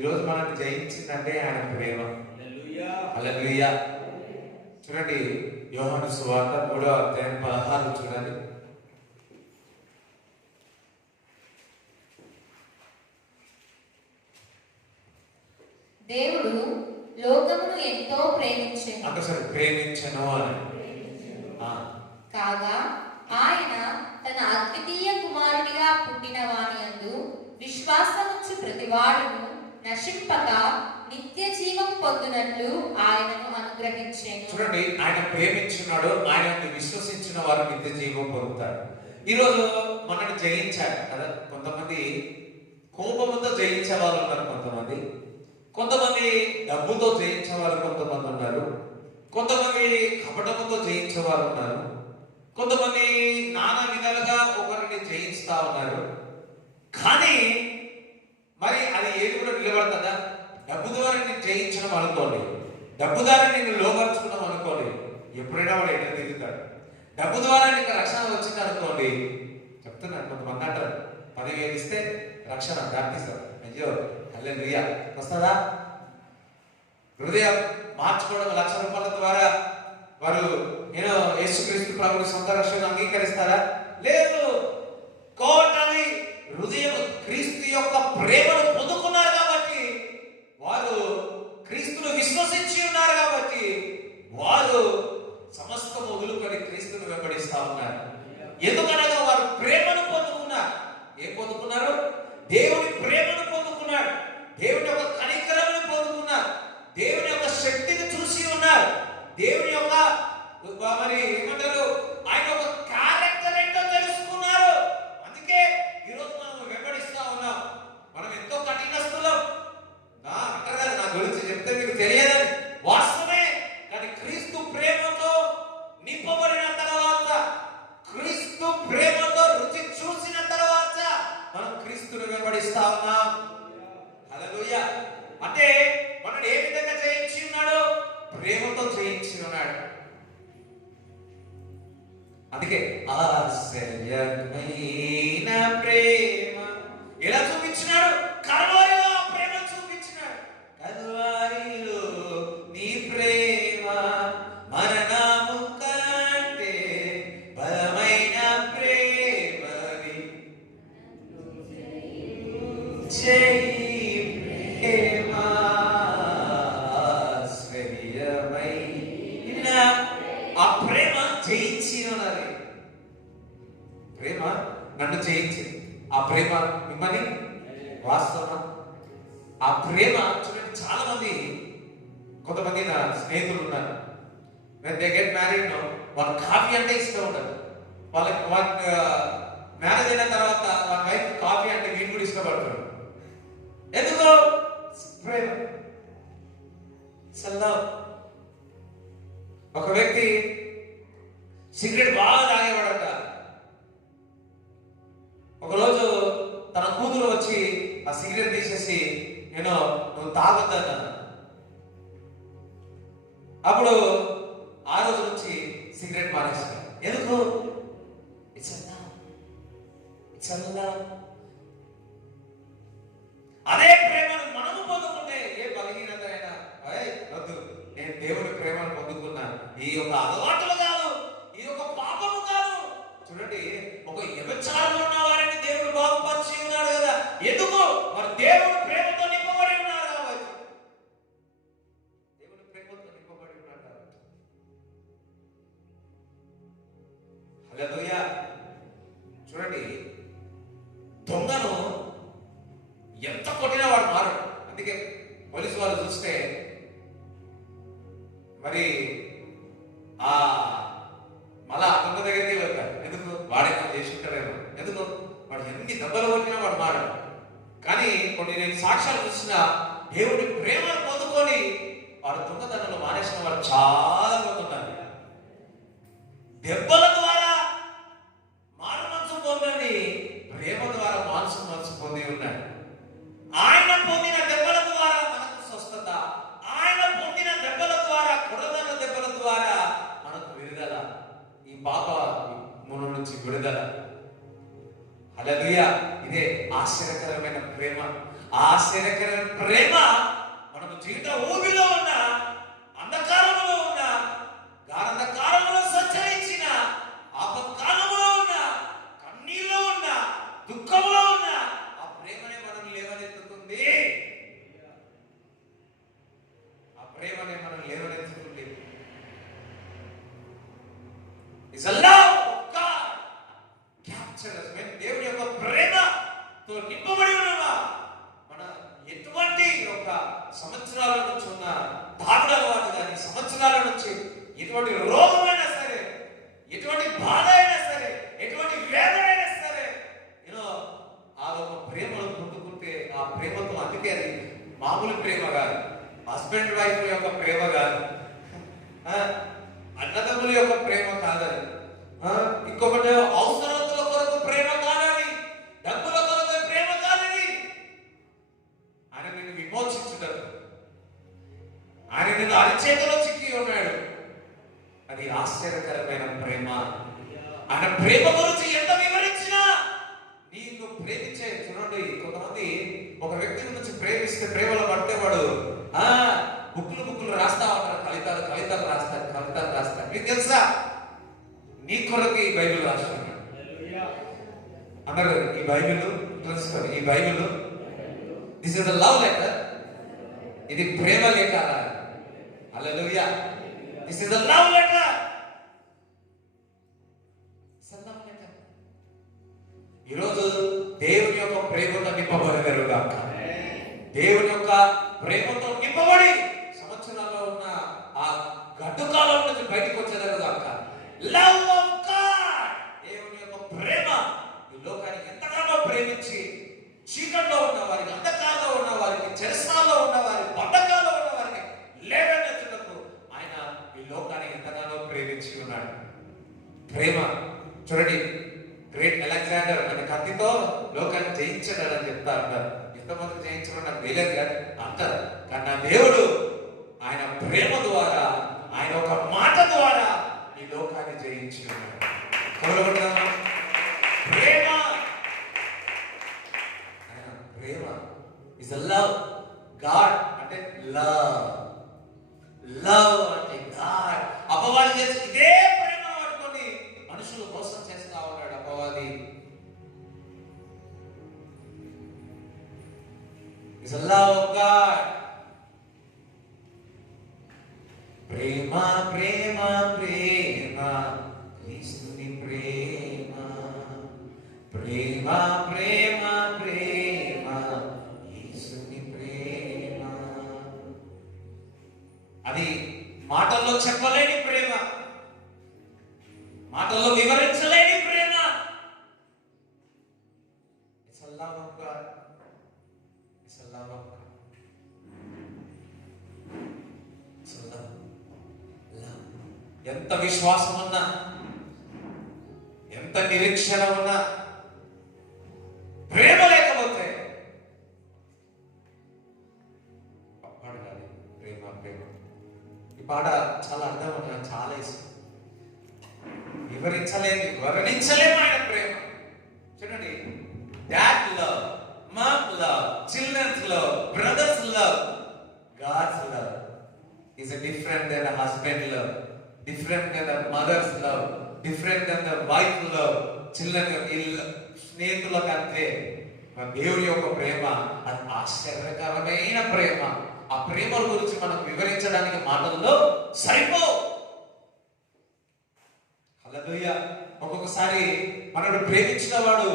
ఈరోజు మనల్ని జయించిందంటే ఆయన ప్రేమ. హల్లెలూయా. చూడండి, యోహాను సువార్త 3వ అధ్యాయం 16 చూడండి. దేవుడు లోకమును ఎంతో ప్రేమించెను. ఒకసారి ప్రేమించెను అని. కాగా ఆయన తన అద్వితీయ కుమారునిగా పుట్టిన వాని యందు విశ్వాసముంచు ప్రతివాడును నశింపక నిత్య జీవం పొందునట్లు ఆయనను అనుగ్రహించెను. చూడండి, ఆయన ప్రేమించున్నాడు, ఆయనను విశ్వసించిన వారు నిత్య జీవం పొందుతారు. ఈరోజు మనల్ని జయించాడు కదా. కొంతమంది కోపంతో జయించే వాళ్ళు ఉన్నారు, కొంతమంది డబ్బుతో జయించే వాళ్ళు కొంతమంది ఉన్నారు, కొంతమంది కపటముతో జయించే వారు ఉన్నారు, కొంతమంది నానా విధాలుగా ఒకరిని జయిస్తా ఉన్నారు. కానీ మరి అది ఏది కూడా నిలబడుతుందా? డబ్బు ద్వారా నేను జయించడం అనుకోండి, డబ్బు ద్వారా నేను లోపరుచుకున్నాం అనుకోండి, ఎప్పుడైనా వాడు ఎక్కడ తిరుగుతాడు. డబ్బు ద్వారా నీకు రక్షణ వచ్చింది అనుకోండి, చెప్తున్నాను. కొంతమంది అంటారు 10,000 ఇస్తే రక్షణ ప్రార్థిస్తారు. అయ్యో హల్లెలూయా వస్తుందా? హృదయం మార్చుకోవడం 1,00,000 రూపాయల ద్వారా వారు యేసుక్రీస్తు ప్రభుని సొంత రక్షణ అంగీకరిస్తారా? లేదు. కోటని హృదయం క్రీస్తు యొక్క ప్రేమను పొందుకున్నారు కాబట్టి, వారు క్రీస్తును విశ్వసించి ఉన్నారు కాబట్టి, వారు సమస్తం వదులుకొని క్రీస్తును వెంబడిస్తా ఉన్నారు. ఎందుకనగా వారు ప్రేమను పొందుకున్నారు. ఏం పొందుకున్నారు? దేవుని ప్రేమను పొందుకున్నారు, దేవుని యొక్క కనికరమును పొందుకున్నారు, దేవుని యొక్క శక్తిని చూసి ఉన్నారు, దేవుని యొక్క మరి ఏమంటారు ఆయన యొక్క క్యారెక్టర్ ఏంటో తెలుసుకున్నారు. అందుకే ఈరోజు మనం వెంబడిస్తా ఉన్నాం. మనం ఎంతో కఠినస్తులం అంటారు కదా, నా గురించి చెప్తే మీకు తెలియదని. వాస్తవమే. కానీ క్రీస్తు ప్రేమతో నింపబడిన తర్వాత, క్రీస్తు ప్రేమతో రుచి చూసిన తర్వాత మనం క్రీస్తును వెంబడిస్తా ఉన్నాం. హల్లెలూయా. అంటే మనల్ని ఏ విధంగా జయించి ఉన్నాడు? ప్రేమతో జయించి ఉన్నాడు. అందుకే ఆశ్చర్యమైన ప్రేమ ఎలా చూపించినాడు? కల్వారిలో ఆ ప్రేమ చూపించినాడు. కల్వారిలో నీ ప్రేమ మరణము కంటే బలమైన ప్రేమని ఆ ప్రేమ జయించి ఉన్నది. ప్రేమ నన్ను జయించింది. ఆ ప్రేమ మిమ్మల్ని వాస్తవం. ఆ ప్రేమ చూడండి, చాలా మంది కొంతమంది నా స్నేహితులు ఉన్నారు. when they get married no, వాళ్ళ కాఫీ అంటే ఇష్టం ఉండదు. వాళ్ళకి మ్యారేజ్ అయిన తర్వాత వాళ్ళ వైఫ్ కాఫీ అంటే వీళ్ళు కూడా ఇష్టపడతారు. ఎందుకు? ప్రేమ. ఒక వ్యక్తి సిగరెట్ బాగా తాగేవాడట. ఒకరోజు తన కూతురు వచ్చి ఆ సిగరెట్ తీసేసి నువ్వు తాగొద్దన్న. అప్పుడు ఆ రోజు నుంచి సిగరెట్ మానేస్తాడు. ఎందుకు? ఇట్స్ అదే ప్రేమను మనము పొందుకుంటే ఏ బలహీనత అయినా వద్దు, నేను దేవుని ప్రేమను పొందుకున్నాను. ఈ యొక్క అలవాటులు కాదు, ఈ యొక్క పాపము కాదు. చూడండి, ఒక వ్యభిచారంలో ఉన్న వారిని దేవుడు బాగుపరిచి ఉన్నాడు కదా. ఎందుకు? మరి దేవుడు ప్రేమతో నింపబడి ఉన్నారు కాబట్టి. దేవుని ప్రేమతో నింపబడి ఉన్నారు కాబట్టి. హల్లెలూయా. చూడండి, దొంగను ఎంత కొట్టినా వాడు మారడు. అందుకే పోలీసు వాళ్ళు చూస్తే మరి ఆ మళ్ళా దొంగ దగ్గరికి వెళ్తారు. ఎందుకు? వాడేమో చేసి ఉంటారేమో. ఎందుకు? వాడు ఎన్ని దెబ్బలు కొట్టినా వాడు మారడు. కానీ కొన్ని నేను సాక్ష్యాలు చూసిన దేవుడి ప్రేమను పొందుకొని వాడు దొంగతనంలో మానేసిన వారు చాలా మంది ఉన్నారు. దెబ్బల ద్వారా మారు మనసు పొందని ప్రేమ ద్వారా మనసు పొంది ఉన్నాడు. ఆయన పొందిన దెబ్బల ద్వారా మనకు స్వస్థత, ఆయన పొందిన దెబ్బల ద్వారా, కొరదల దెబ్బల ద్వారా మనకు విడుదల, ఈ పాప మన నుంచి విడుదల. హల్లెలూయా. ఇదే ఆశ్చర్యకరమైన ప్రేమ. ఆశ్చర్యకరమైన ప్రేమ మనకు జీవిత ఊబిలో ఉన్న, అంధకారంలో ఉన్న, గాఢంధకారంలో సంచరించిన, ఆపత్కాలంలో ఉన్న, కన్నీలో ఉన్న, దుఃఖంలో ఉన్న ఆ ప్రేమనే మనం లేవనెత్తుతుంది. ఆ ప్రేమనే మనం లేవనెత్తుతుంది. It's a love of God captured us. మేము దేవుని యొక్క ప్రేమతో నింపబడి ఉన్నామా? మన ఎటువంటి ఒక సంవత్సరాల నుంచి ఉన్న తాగుడు అలవాటు కానీ, సంవత్సరాల నుంచి ఎటువంటి రోగమైనా సరే, ఎటువంటి బాధ అయినా సరే, ఎటువంటి వేదన అయినా సరే, ఆ ఒక ప్రేమను పొందుకుంటే ఆ ప్రేమతో, అందుకే అది మామూలు ప్రేమ కాదు, హస్బెండ్ వైఫ్ యొక్క ప్రేమ కాదు, అన్నదమ్ముల యొక్క ప్రేమ కాదని, ఇంకొకటి అవసరతుల కొరకు ప్రేమ కాదని, డబ్బుల కొరకు ప్రేమ కాదని, ఆయన నిన్ను విమోచించుతాడు. ఆయన నిన్ను అరిచేతిలో చిక్కి ఉన్నాడు. అది ఆశ్చర్యకరమైన ప్రేమ. ఆయన ప్రేమ గురించి ఎంత వివరించినా నీకు ప్రేమించే. చూడండి, కొంతమంది ఒక వ్యక్తి గురించి ప్రేమిస్తే ప్రేమలో పట్టేవాడు బుక్కులు రాస్తా ఉంటారు, కవితలు రాస్తారు. మీకు తెలుసా? నీ కొరకు ఈ బైబిల్ రాస్తున్నాడు అన్నారు. ఈ బైబిల్ తెలుసుకోండి, ఈ Bible this is the love letter. ఇది ప్రేమ లేఖ. Hallelujah. This is the love letter. ఈరోజు దేవుని యొక్క ప్రేమతో నింపబడగలరు కాక, దేవుని యొక్క ప్రేమతో నింపబడి సంవత్సరాల్లో ఉన్న ఆ గడ్డు కాలం నుంచి బయటకు వచ్చేదారు కాక. లవ్ ఆఫ్ గాడ్, దేవుని యొక్క ప్రేమ ఈ లోకానికి ఎంతగానో ప్రేమించి చీకట్లో ఉన్న వారికి, అంధకారంలో ఉన్న వారికి, చెరసాలలో ఉన్న వారికి, బంధకాల్లో ఉన్న వారికి లేవనెత్తుటకు ఆయన ఈ లోకాన్ని ఎంతగానో ప్రేమించి ఉన్నాడు. ప్రేమ చూడండి, గ్రేట్ అలెగ్జాండర్ అనే కత్తితో లోకాన్ని జయించాడు అని చెప్తా ఉంటారు. ఎంతమంది జయించడం నాకు తెలియదు కానీ అంటారు. కానీ నా దేవుడు ఆయన ప్రేమ ద్వారా, ఆయన ఒక మాట ద్వారా ఈ లోకాన్ని జయించి ఉన్నాడు. ప్రేమ, ప్రేమ ఇస్ అ లవ్. గాడ్ అంటే లవ్, లవ్ అంటే గాడ్. అపవాది చేసి ఇదే ప్రేమ పట్టుకొని మనుషులు మోసం చేస్తా ఉన్నాడు అపవాది. Is a love of God. ప్రేమ ప్రేమ ప్రేమ, క్రీస్తుని ప్రేమ. ప్రేమ ప్రేమ ప్రేమ, యేసుని ప్రేమ. అది మాటల్లో చెప్పలేని ప్రేమ, మాటల్లో వివరించలేని ప్రేమ. It's a love of God. It's a love of God. It's a love. ఎంత విశ్వాసం ఉన్నా, ఎంత నిరీక్షణ ఉన్నా, ప్రేమ లేకపోతే పాట కాదు. ప్రేమ ప్రేమ ఈ పాట చాలా అర్థం, నాకు చాలా ఇష్టం. వర్ణించలేము ఆయన ప్రేమ. చూడండి, dad love, mom love, childrens is a different than a husband love, different than a mother's love, different than the wife love. చిల్లని స్నేహితులకు అంతే, మన దేవుని యొక్క ప్రేమ అది ఆశ్చర్యకరమైన ప్రేమ. ఆ ప్రేమ గురించి మనం వివరించడానికి మాటల్లో సరిపో. హల్లెలూయా. ఒక్కొక్కసారి మనడు ప్రేమించిన వాడు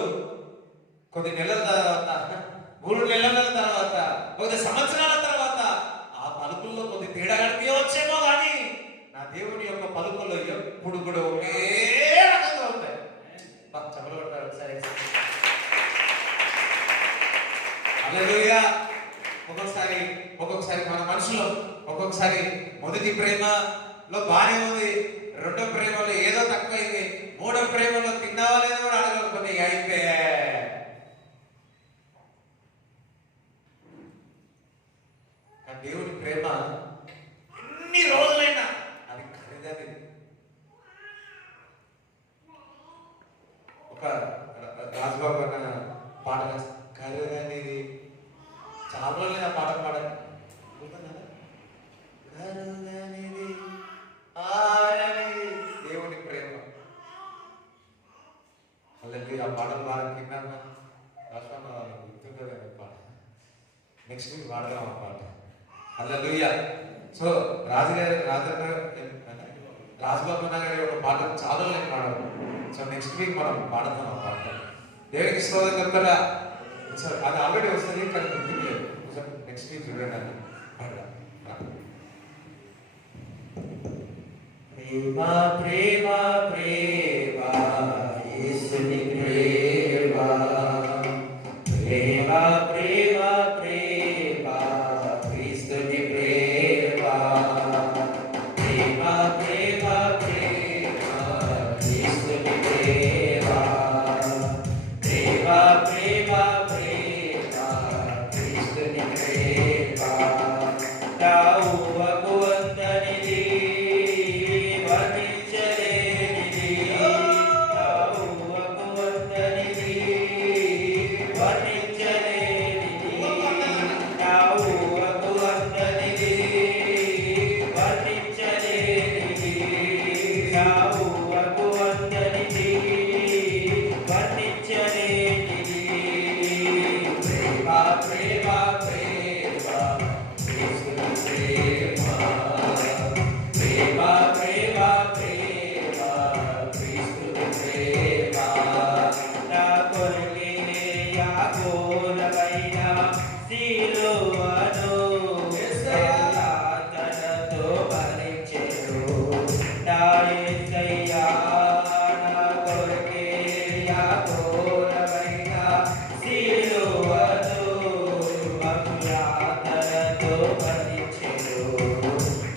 కొద్ది నెలల తర్వాత, 3 నెలల తర్వాత, 1 సంవత్సరాల తర్వాత ఆ పలుకుల్లో కొద్ది తేడా కనిపించవచ్చేమో, కానీ నా దేవుని యొక్క పలుకుల్లో ఎప్పుడు కూడా ఒకే రకంగా ఉంటాయి. చెప్పలు కొట్టారు ఒకసారి. హల్లెలూయా. ఒక్కొక్కసారి మన మనసులో ఒక్కొక్కసారి మొదటి ప్రేమలో బానే ఉంది, రెండో ప్రేమలో ఏదో తక్కువైంది, మూడో ప్రేమలో తిన్నావా లేదో కూడా అడగలుగుతుంది. అయిపోయా దేవుని ప్రేమ ఎన్ని రోజులైనా అది ఖరీదైనది. ఒక రాజుబాబు అన్న పాట ఖరీదైనది, చాలా రోజులైన పాట పాడాలి. ఖరీదైనది ఆరనిది దేవుని ప్రేమ. అలాగే ఆ పాటలు బాగా విన్నాను, గుర్తుంటుంది పాట. నెక్స్ట్ వీక్ పాడదాం ఆ పాట. హల్లెలూయా. సో రాజబాబు గారి ఒక పాట చాలా నేను పాడాను. సో నెక్స్ట్ వీక్ మనం పాడదాం ఆ పాట. దేవునికి స్తోత్రం చెప్తారా? సార్ అది ఆల్రెడీ వస్తుంది, కానీ గుర్తులేదు. నెక్స్ట్ వీక్ చూడండి అని పాడదాం. ప్రేమ ప్రేమ ప్రేమ యేసుని ప్రేమ, ప్రేమ ప్రేమ ప్రేమ క్రీస్తుని ప్రేమ, ప్రేమ ప్రేమ ప్రేమ క్రీస్తుని ప్రేమ, ప్రేమ ప్రేమ ప్రేమ క్రీస్తుని ప్రేమ. తావువకు అందనిది వర్ణించలేనిది, తావువకు అందనిది వర్ణించలేనిది, తావువకు అందనిది వర్ణించలేనిది, తావువకు అందనిది వర్ణించలేనిది. ప్రేమ ప్రేమ ప్రేమ యేసుని ప్రేమ, ప్రేమ ప్రేమ ప్రేమ క్రీస్తుని ప్రేమ. నా కొరకే యాకోబులపైన సిలువను తనతో భరించెను. నా యేసయ్యా నా కొరకే యాకోబులపైన సిలువను తనతో భరించెను.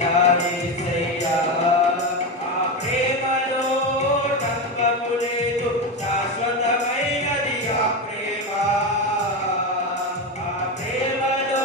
నా యేసయ్యా ఆ ప్రేమలో డంబము లేదు, శాశ్వతమైనది ఆ ప్రేమ. ఆ ప్రేమలో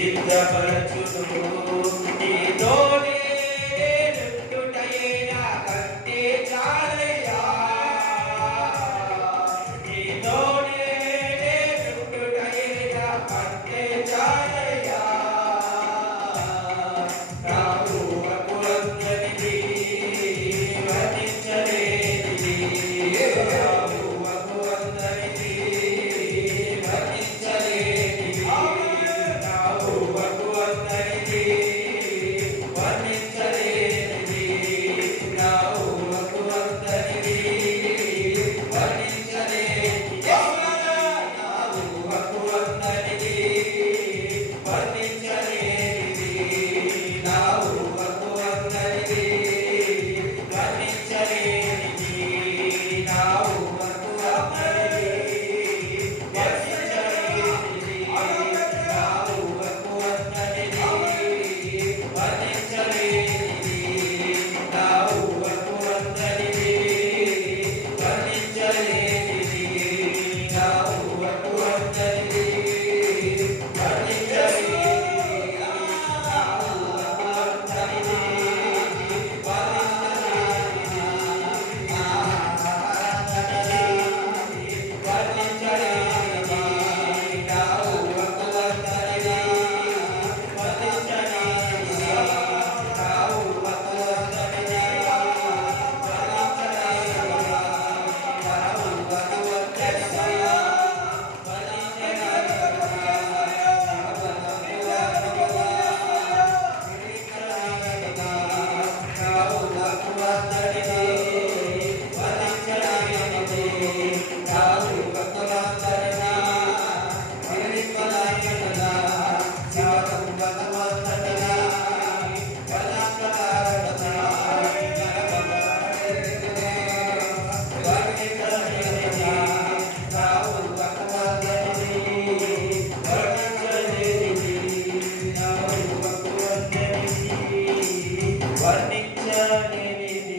సిద్ధపరచును నీతోనే నుండుటయే నాకంటే చాలయ్యా నీతోనే నుండుటయే నాకంటే చాలయ్యా నా ఊహకు అందరిది వర్ణించలేనిది నా ఊహకు అందరిది వర్ణించలేనిది నా ఊహకు అందరిది వర్ణించలేనిది నా ఊహకు అందరిది వర్ణించలేనిది నా ఊహకు అందరిది వర్ణించలేనిది నా ఊహకు అందరిది వర్ణించలేనిది నా ఊహకు అందరిది వర్ణించలేనిది నా ఊహకు అందరిది వర్ణించలేనిది నా ఊహకు అందరిది వర్ణించలేనిది నా ఊహకు అందరిది వర్ణించలేనిది నా ఊహకు అందరిది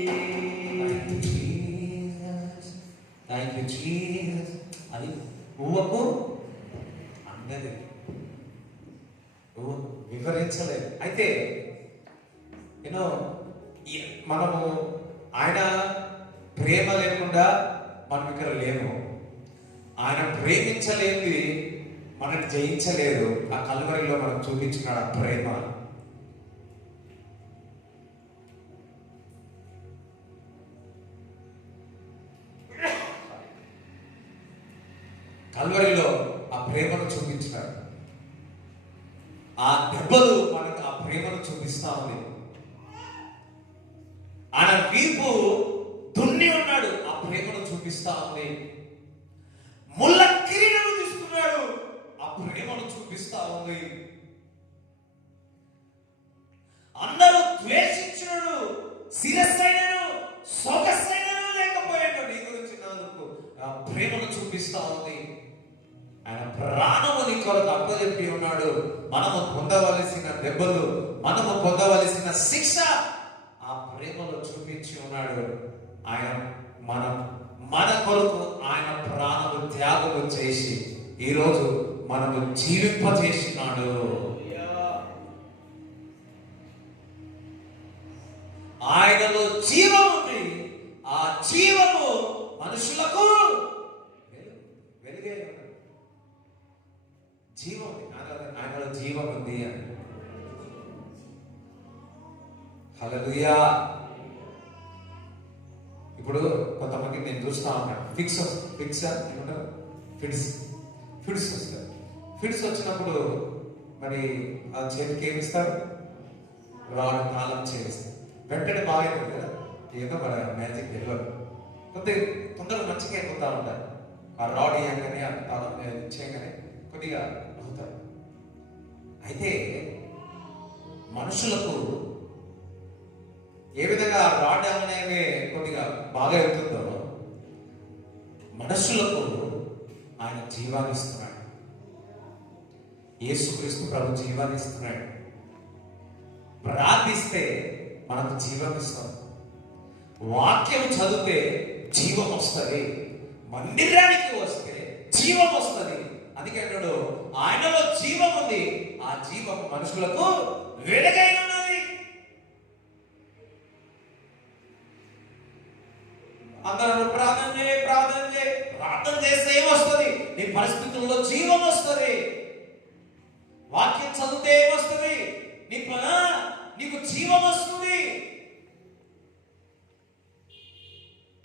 థ్యాంక్ యూ జీసస్. అది ఊహకు అందరి వివరించలేదు. అయితే యూనో మనము ఆయన ప్రేమ లేకుండా మనం ఇక్కడ లేము. ఆయన ప్రేమించలేనిది మనల్ని జయించలేదు. ఆ కల్వరిలో మనం చూపించినాడు ఆ ప్రేమ. కల్వరిలో ఆ ప్రేమను చూపించినాడు. ఆ దెబ్బలు మనకు ఆ ప్రేమను చూపిస్తా ఉంది. ఆయన వీపు దున్ని ఉన్నాడు, ఆ ప్రేమను చూపిస్తా ఉంది. ముళ్ళ కిరీటము తీసుకున్నాడు, ఆ ప్రేమను చూపిస్తా ఉంది. అందరూ ద్వేషించుడు, శిరస్సైనను సొగసైనను లేకపోయాడు నీ గురించి నాకు ఆ ప్రేమను చూపిస్తా ఉంది. ఆయన ప్రాణము నీ కొరకు అప్పచెప్పి ఉన్నాడు. మనము పొందవలసిన దెబ్బలు, మనము పొందవలసిన శిక్ష ఆ ప్రేమలో చూపించి ఉన్నాడు. ఆయన మన కొరకు ఆయన ప్రాణము త్యాగము చేసి ఈరోజు మనము జీవింపజేసినాడు. ఆయనలో జీవం ఉంది. ఆ జీవము మనుషులకు వెలుగే జీవం. ఆయనలో జీవం ఉంది అని. హల్లెలూయా. ఇప్పుడు కొంతమంది నేను చూస్తా ఉంటాను, ఫిట్స్ ఏమంటారు, ఫిట్స్ వస్తారు. ఫిట్స్ వచ్చినప్పుడు మరి ఆ చేతికి ఏమిస్తారు, రాడ్ తాళం చేస్తారు. వెంటనే బాగా కదా, ఏదో మన మ్యాజిక్ తెలియదు. తొందరగా మంచిగా అయిపోతా ఉంటారు. ఆ రాడ్ ఇవ్వగానే ఆ తాళం చేయగానే కొద్దిగా అవుతారు. అయితే మనుషులకు ఏ విధంగా ఆ రాడ్ అనేది కొద్దిగా బాగా అవుతుందో మనుషులకు ఆయన జీవాన్ని ఇస్తున్నాడు. యేసుక్రీస్తు ప్రభు జీవాన్ని ఇస్తున్నాడు. ప్రార్థిస్తే మనకు జీవం ఇస్తాం. వాక్యం చదివితే జీవం వస్తుంది. మందిరానికి వస్తే జీవం వస్తుంది. అందుకే అంటాడు ఆయనలో జీవం ఉంది, ఆ జీవం మనుషులకు వెలుగై ఉన్నది. అందరూ ప్రార్థన చేస్తే ఏమొస్తుంది? నీ పరిస్థితుల్లో జీవం వస్తుంది. వాక్యం చదివితే ఏమొస్తుంది? నీకు జీవం వస్తుంది.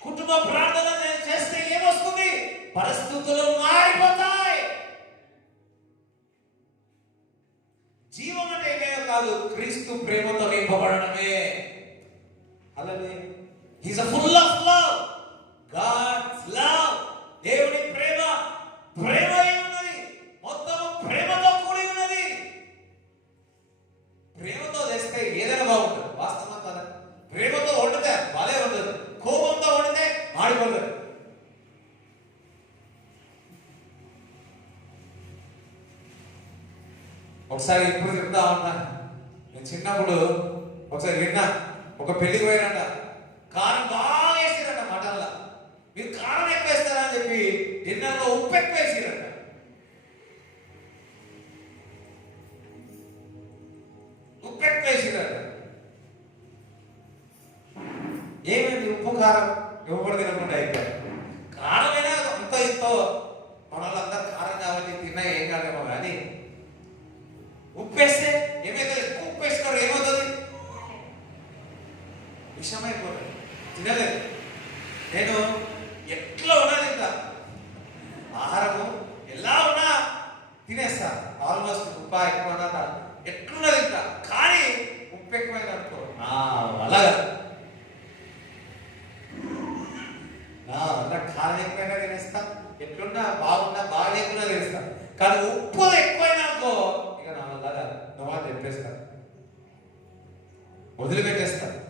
కుటుంబ ప్రార్థన చేస్తే ఏమొస్తుంది? పరిస్థితులు మారిపోతాయి. జీవం అంటే ఏమేమో కాదు, క్రీస్తు ప్రేమతో నింపబడడమే. హల్లెలూయా. He's a full of love. God's love. దేవుని ప్రేమ ఉన్నది, మొత్తం ప్రేమతో కూడి ఉన్నది. ప్రేమతో చేస్తే ఏదైనా బాగుంటుంది. వాస్తవం కదా. ప్రేమతో వండితే బాలే ఉండదు, కోపంతో వండితే మాడిపోతుంది. ఒకసారి ఇప్పుడు చెప్తా ఉన్నా, నేను చిన్నప్పుడు ఒకసారి విన్నా, ఒక పెళ్లికి పోయినట, కారం బాగా వేసిరట మటన్లా. మీరు కారం ఎక్కువ వేస్తారా అని చెప్పి డిన్నర్లో ఉప్పు ఎక్కువ వేసిరట. ఉప్పు ఎక్కువ వేసిరట. ఏమైంది? ఉప్పు కారం ఇవ్వబడి తినకుండా అయిపోయారు. కారమైనా అంత ఇంతో మన వాళ్ళందరూ కారం కాబట్టి తిన్నా ఏం కాదేమో కానీ ఉప్పు వేస్తే ఏమైతుంది? ఉప్పు వేసుకున్నారు ఏమవుతుంది? విషమైపోతుంది, తినలేదు. నేను ఎట్లా ఉన్నా తింటా, ఆహారము ఎలా ఉన్నా తినేస్తా. ఆల్మోస్ట్ ఉప్పు ఎక్కువ ఎట్లున్నా తింటా. కానీ ఉప్పు ఎక్కువైంది అనుకో అలాగా కారం ఎక్కువైనా తినేస్తా, ఎట్లున్నా బాగున్నా బాగా లేకున్నా తినేస్తా. కానీ ఉప్పు ఎక్కువైనా అనుకో ఇక నా వల్ల నువ్వు చెప్పేస్తా,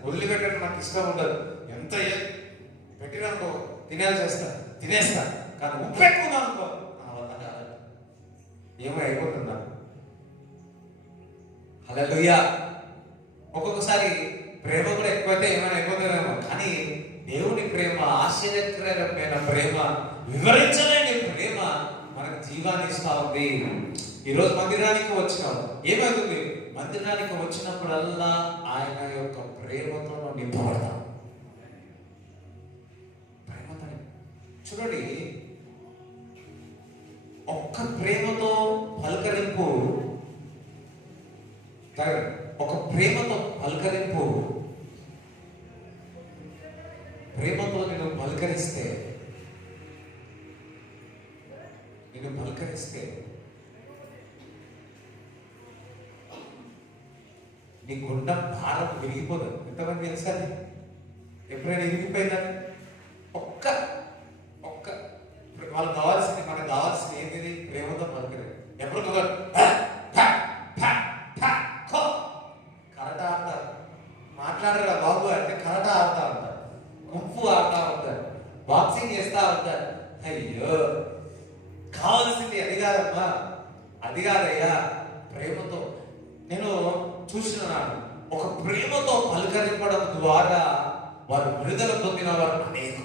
వదిలిపెట్టడం నాకు ఇష్టం ఉండదు. ఎంత పెట్టిననుకో తినేస్తా. కానీ ఉప్పు ఎక్కువ అనుకో నా వల్ల కాదు, ఏమో అయిపోతుందా. హల్లెలూయా. ఒక్కొక్కసారి ప్రేమ కూడా ఎక్కువైతే ఏమైనా అయిపోతుందేమో. కానీ దేవుని ప్రేమ, ఆశ్చర్యకరమైన ప్రేమ, వివరించలేని ప్రేమ మనకు జీవాన్ని ఇస్తా ఉంది. ఈరోజు మందిరానికి వచ్చినాం, ఏమవుతుంది? మందిరానికి వచ్చినప్పుడల్లా ఆయన యొక్క ప్రేమతో నింపబడతాం. ప్రేమతో చూడండి, ఒక్క ప్రేమతో పలకరింపు, ఒక ప్రేమతో పలకరింపు, ప్రేమతో నేను పలకరిస్తే నీ గుండె భారం విరిగిపోతుంది. ఎంతమంది తెలుసా? ఎప్పుడైనా విరిగిపోయిందా? ఒక్క వాళ్ళకి కావాల్సింది, మనకు కావాల్సింది ఏంటిది? ప్రేమతో పలకరి. ఎప్పుడు కరట ఆడతారు, మాట్లాడరా బాబు అంటే కరట ఆడుతూ ఉంటారు, గుంపు ఆడుతూ ఉంటారు, బాక్సింగ్ చేస్తూ ఉంటారు. అయ్యో, కావాల్సింది అది కాదమ్మా, అది కాదయ్యా, ప్రేమతో. నేను చూస్తున్నాను, ఒక ప్రేమతో పలకరింపడం ద్వారా వారు విడుదల పొందిన వారు అనేకం.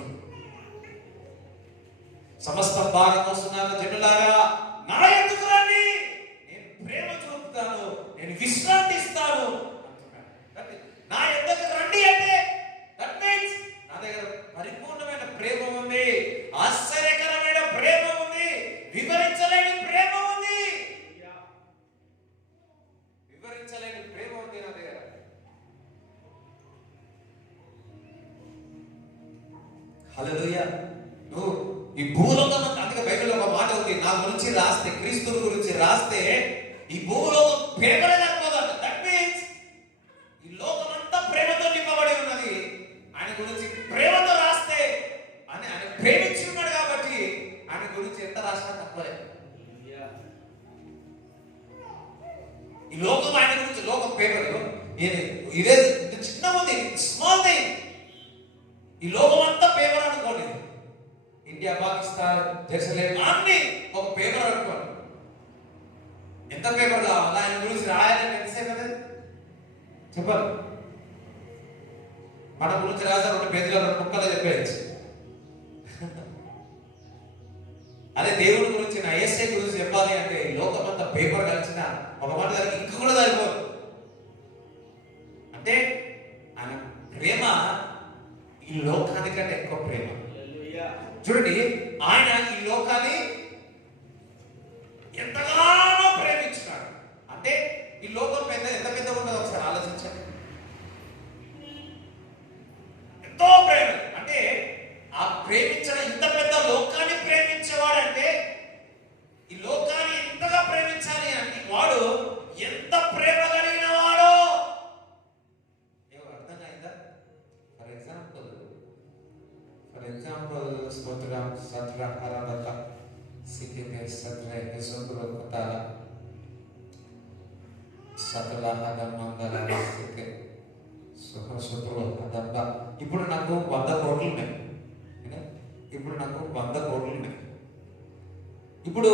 సమస్త భారం వస్తున్నారు జనులారా, నా ఎదుగు రండి, నేను ప్రేమ చూపుతాను, నేను విశ్రాంతి ఇస్తాను అంటున్నాడు. నా ఎదుగు రండి అంటే దట్ మీన్స్ నా దగ్గర పరిపూర్ణమైన ప్రేమ ఉంది, ఆశ్చర్యకరమైన ప్రేమ ఉంది, వివరించలేని ప్రేమ ఉంది. వివరించలేని ప్రేమ ఉంది నా దగ్గర. హల్లెలూయా. నువ్వు ఈ భూలోకం, అందుకే బైబిల్లో ఒక మాట ఉంది, నా గురించి రాస్తే, క్రీస్తు గురించి రాస్తే ఈ భూలోకం పేపరే సరిపోదంట. దట్ మీన్స్ ఈ లోకం అంతా ప్రేమతో నింపబడి ఉన్నది. ఆయన గురించి ప్రేమతో రాస్తే, ఆయన ప్రేమించి ఉన్నాడు కాబట్టి ఆయన గురించి ఎంత రాసినా తప్పలే. ఈ లోకం ఆయన గురించి, లోకం పేపర్ ఇదే చిన్న ఉంది, స్మాల్ థింగ్. ఈ లోకం అంతా పేపర్ అనుకోండి, ఇండియా, పాకిస్తాన్, జెరూసలేం అన్ని ఒక పేపర్ అనుకోండి. ఎంత పేపర్ కావాలా ఆయన గురించి రాయాలని తెలిసే కదా చెప్పాలి. మన గురించి రాసా 2 పేజీల 2 ముక్కలు చెప్పేయచ్చు. అదే దేవుడి గురించి ఐఎస్ఐ గురించి చెప్పాలి అంటే ఈ లోకమంతా పేపర్ కలిసిన ఒక మాట దానికి ఇంకా కూడా సరిపోదు. అంటే ఆయన ప్రేమ ఈ లోకానికంటే ఎక్కువ ప్రేమ. చూడండి, ఆయన ఈ లోకాన్ని ఎంతగానో ప్రేమించినాడు. అంటే ఈ లోకం ఎంత పెద్దగా ఉండదు ఒకసారి ఆలోచించండి. ఎంతో ప్రేమ అంటే ఆ ప్రేమించడం, ఇంత పెద్ద లోకాన్ని ప్రేమించేవాడంటే ఈ లోకాన్ని ఎంతగా ప్రేమించాలి అంటే వాడు ఎంత ప్రేమ కలిగిన వాడో ఏమో అర్థమైందా? ఫర్ ఎగ్జాంపుల్ స్తోత్రం సత్ర హరబత సికితే సత్ర యశోకుల కుతాల సతుల హదమందల సికే సుఖసుతులు హదబ్బ. ఇప్పుడు నాకు 100 కోట్లు ఉన్నాయి. ఇప్పుడు నాకు 100 కోట్లు ఉన్నాయి. ఇప్పుడు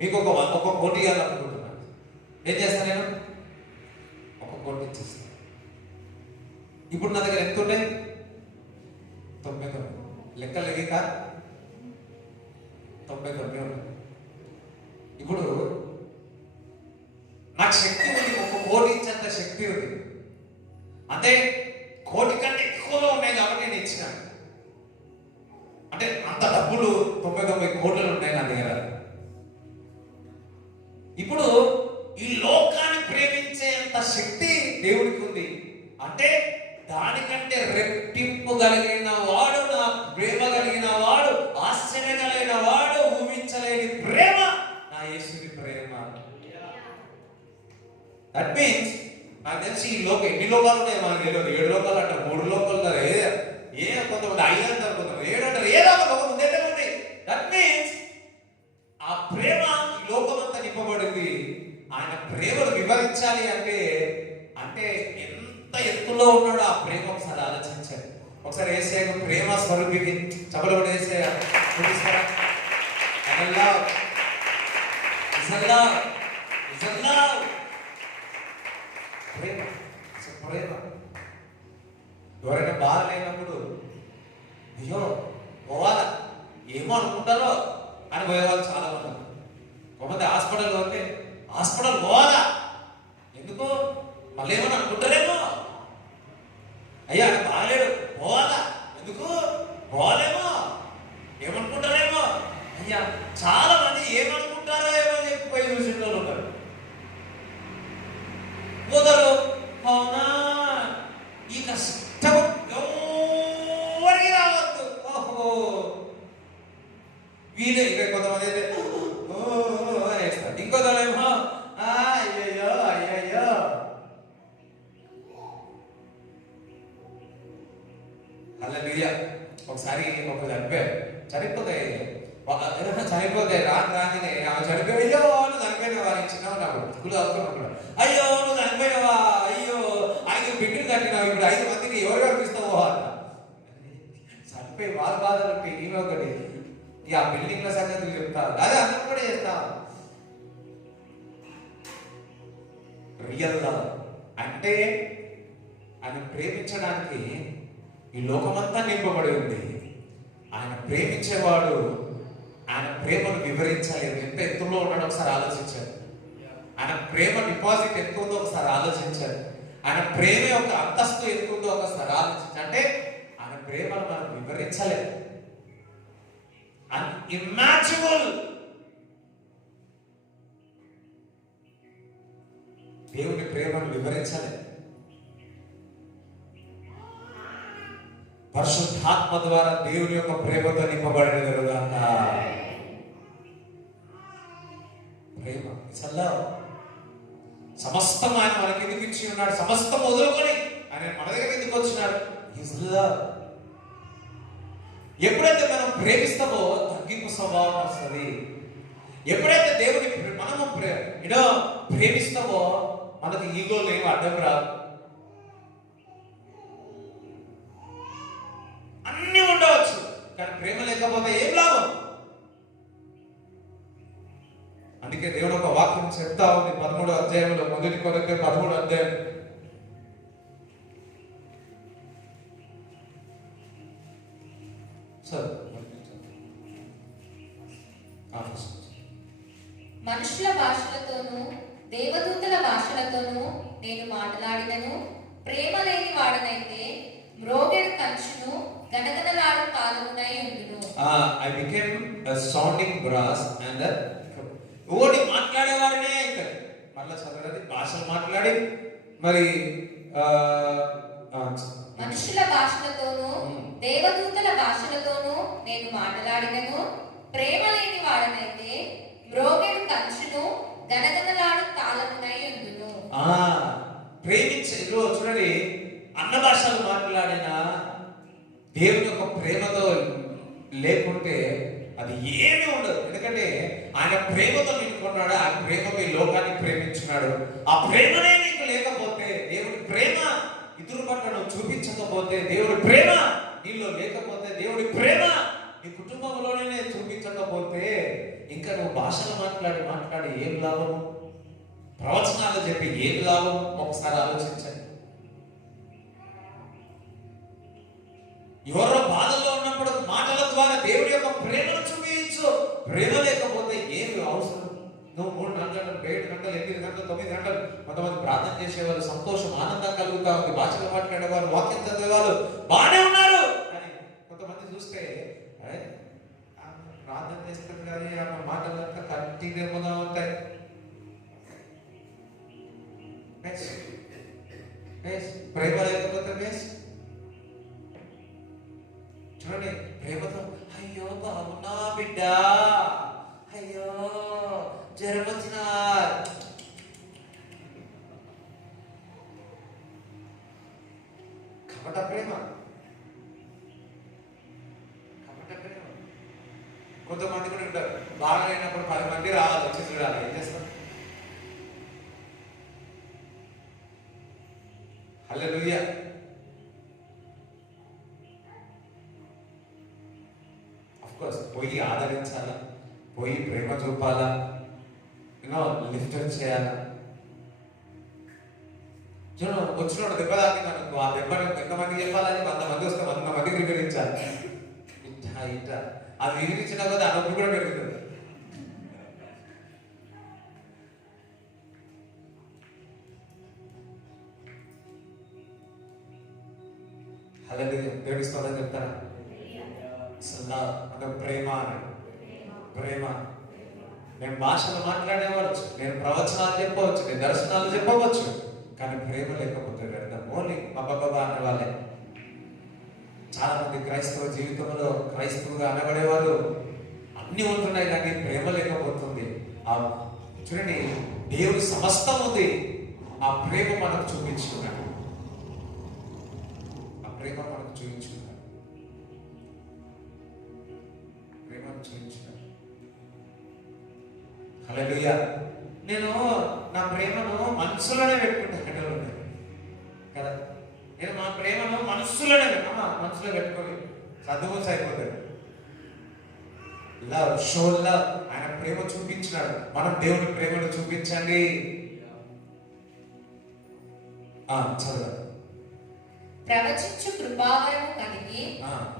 మీకు ఒక కోటి ఇవ్వాలనుకుంటున్నాను. ఏం చేస్తాను నేను? 1 కోటి ఇచ్చేస్తాను. ఇప్పుడు నా దగ్గర ఎంత ఉన్నాయి? 99. లెక్కలు ఎగిక 99 ఉన్నాయి. ఇప్పుడు నాకు శక్తి ఉంది, 1 కోటి ఇచ్చేంత శక్తి ఉంది. అంటే కోటి కంటే ఎక్కువగా ఉన్నాయి కాబట్టి నేను ఇచ్చినాను. అంటే అంత డబ్బులు 99 కోట్లు ఉన్నాయి నా దగ్గర. ఇప్పుడు ఈ లోకాన్ని ప్రేమించేంత శక్తి దేవుడికి ఉంది. అంటే దానికంటే రెట్టింపు కలిగిన వాడు, నా ప్రేమ కలిగిన వాడు, ఆశ్చర్య కలిగిన వాడు, ఊహించలేని ప్రేమ నా యేసుని ప్రేమ. దట్ మీన్స్ నాకు తెలిసి ఈ లోకం ఎన్ని లోకాలు ఉన్నాయి మనకు తెలియదు. 7 లోకాలు అంటారు, 3 లోకాలు అంటారు, కొంతమంది 5 అంటారు, కొంతమంది 7 అంటారు, ఏదో ఒక లోకం ఉందే ఉంది. దట్ మీన్స్ ఆ ప్రేమ ఈ లోకమంతా నింపబడింది. ఆయన ప్రేమను వివరించాలి అంటే అంటే ఎంత ఎత్తులో ఉన్నాడో ఆ ప్రేమ ఒకసారి ఆలోచించాలి. ఒకసారి యేసయ్య ప్రేమ స్వరూపికి చపలు కూడా యేసయ్య చూపిస్తారా? ప్రేమ ప్రేమ. ఎవరైనా బాధ లేనప్పుడు అయ్యో పోవాలా ఏమో అనుకుంటారో అని పోయేవాళ్ళు చాలా మంది. కొంతమంది హాస్పిటల్లో ఉంటే హాస్పిటల్ పోవాలా ఎందుకు, మళ్ళీ ఏమని అనుకుంటారేమో. అయ్యా ఆయన బాగాలేడు పోవాలా ఎందుకు, పోవాలేమో ఏమనుకుంటారేమో. అయ్యా చాలా మంది ఏమనుకుంటారో ఏమో చెప్పిపోయి చూసిన వాళ్ళు ఉంటారు. మొదలు అవునా ఈ కష్టం ఎవరికి రావద్దు. ఓహో వీళ్ళే ఇక్కడ కొంతమంది అయితే వేస్తారు, ఇంకొకరేమో అయ్యయ్యో అయ్యయ్యో. హల్లెలూయా. ఒకసారి ఒక చనిపోతే రాగానే ఆమె చనిపోయి అయ్యో నువ్వు చనిపోయినవా, నేను చిన్న ఉన్నప్పుడు స్కూల్ చదువుతున్నప్పుడు అయ్యో నువ్వు చనిపోయినవా, అయ్యో 5 బిడ్డలు కట్టినావు, ఇప్పుడు 5 మందికి ఎవరు కనిపిస్తావో అన్న. చనిపోయి బాధలు ఉంటే ఈమె ఒకటి ఇక ఆ బిల్డింగ్ల సంగతి చెప్తావు, అదే అందరం కూడా చేస్తావు. రియల్ లవ్ అంటే ఆయన ప్రేమించడానికి ఈ లోకమంతా నింపబడి ఉంది. ఆయన ప్రేమించేవాడు ఆయన ప్రేమను వివరించాలి. ఎంత ఎత్తులో ఉన్నాడో ఒకసారి ఆలోచించారు. ఆయన ప్రేమ డిపాజిట్ ఎంత ఉందో ఒకసారి ఆలోచించారు. ఆయన ప్రేమ యొక్క అంతస్తు ఎంత ఉందో ఒకసారి ఆలోచించారు. అంటే ఆయన ప్రేమను మనం వివరించలేదు. అన్ఇమాజినబుల్. దేవుని ప్రేమను వివరించలేదు. పరిశుద్ధాత్మ ద్వారా దేవుని యొక్క ప్రేమతో నింపబడినగాక. ప్రేమ సమస్తం ఆయన మనకి ఎందుకు ఇచ్చి ఉన్నాడు, సమస్తం వదులుకొని ఆయన మన దగ్గర ఎందుకు వచ్చినాడు. ఎప్పుడైతే మనం ప్రేమిస్తామో తగ్గింపు స్వభావం వస్తుంది. ఎప్పుడైతే దేవుని మనము ప్రేమిస్తామో మనకి ఈగోలు ఏమో అడ్డం రాదు, అన్ని ఉండవచ్చు. కానీ ప్రేమ లేకపోతే ఏం లాభం. అందుకే దేవుడు ఒక వాక్యం చెప్తా ఉంది 13వ అధ్యాయంలో, 1 కొరింథీ 13వ అధ్యాయం సార్ దేవదూతల భాషలతోనూ నేను మాట్లాడినను, ప్రేమ లేని వాడనైతే మ్రోగెడు కంచును గనగనలాడు కాలమునై ఉండును. I became a sounding brass and a ఓడి మాట్లాడేవాడినే అవుతాడు. మళ్ళా చదవది భాషలు మాట్లాడి మరి మనుషుల భాషలతోనూ దేవదూతల భాషలతోనూ నేను మాట్లాడినను, ప్రేమ లేని వాడనైతే మ్రోగెడు కంచును గనగనలాడు తాళమునై ఉండును. ప్రేమించే చూడండి, అన్న భాషలు మాట్లాడిన దేవుని యొక్క ప్రేమతో లేకుంటే అది ఏమీ ఉండదు. ఎందుకంటే ఆయన ప్రేమతో నిన్నుకున్నాడు, ఆ ప్రేమతో ఈ లోకాన్ని ప్రేమించున్నాడు. ఆ ప్రేమనే నీకు లేకపోతే, దేవుడి ప్రేమ ఇతరుల పట్ల నువ్వు చూపించకపోతే, దేవుడి ప్రేమ నీలో లేకపోతే, దేవుడి ప్రేమ నీ కుటుంబంలోనే చూపించకపోతే, ఇంకా నువ్వు భాషలు మాట్లాడి ఏం లాభం? ప్రవచనాలు చెప్పి ఏం లాభం? ఒకసారి ఆలోచించండి. ఎవరో బాధల్లో ఉన్నప్పుడు మాటల ద్వారా దేవుడి యొక్క ప్రేమను చూపించు. ప్రేమ లేకపోతే ఏమి అవసరం? నువ్వు 3 గంటలు 7 గంటలు 8 గంటలు 9 గంటలు కొంతమంది ప్రార్థన చేసేవాళ్ళు, సంతోషం ఆనందం కలుగుతా ఉంది, భాషలు మాట్లాడేవారు, వాక్యం చదివేవాళ్ళు బాగానే ఉన్నారు. కానీ కొంతమంది చూస్తే ప్రార్థన చేస్తారు కానీ ఆ మాటలంతా కంటిన్యూగా ఉంటాయి. ప్రేమ లేకపోతే చూడండి, ప్రేమతో అయ్యో బాగున్నా బిడ్డ, అయ్యో జ్వరం వచ్చిన, కపట ప్రేమ. కొంతమంది కూడా ఉంటారు, బాగా అయినప్పుడు 10 మంది రావాలి, వచ్చి చూడాలి, ఏం చేస్తాం? హల్లెలూయా. పోయి ఆదరించాలా, పోయి ప్రేమ చూపాలా, లిఫ్ట్ చేయాలా. చూడు, వచ్చినోడు దెబ్బ తాకింది అనుకో, ఆ దెబ్బ ఎంతమందికి చెప్పాలని? 100 మంది వస్తే 100 మందికి వివరించాలి. ఇట్ట అది వివరించిన కదా ఆ నొప్పి కూడా పెరుగుతుంది. హల్లెలూయా. దేవుడి స్తోత్రం చెప్తారా? అంటే ప్రేమ అని, ప్రేమ. నేను భాషలు మాట్లాడేవచ్చు, నేను ప్రవచనాలు చెప్పవచ్చు, నేను దర్శనాలు చెప్పవచ్చు, కానీ ప్రేమ లేకపోతే వ్యర్థం. ఓన్లీ బాబా అనే వాళ్ళే. చాలా మంది క్రైస్తవ జీవితంలో క్రైస్తవుగా అనబడేవాళ్ళు అన్ని ఉంటున్నాయి, కానీ ప్రేమ లేకపోతుంది. చూడండి, దేవుడి సమస్తం ఉంది, ఆ ప్రేమ మనకు చూపించుకున్నాడు, ఆ ప్రేమ మనకు చూపించుకున్నాడు, ప్రేమను చూపించుకున్నాడు. హల్లెలూయా. నేను నా ప్రేమను మనసులోనే పెట్టుకుంటాను కదా. నేను మా ప్రేమను మనసులోనే మనసులో పెట్టుకోని చదువుకోవచ్చు అయిపోతుంది. Love, show love. ఆయన ప్రేమ చూపించినాడు, మనం దేవుని ప్రేమను చూపించండి. చదువు. ప్రవచించు కృపావరము కలిగి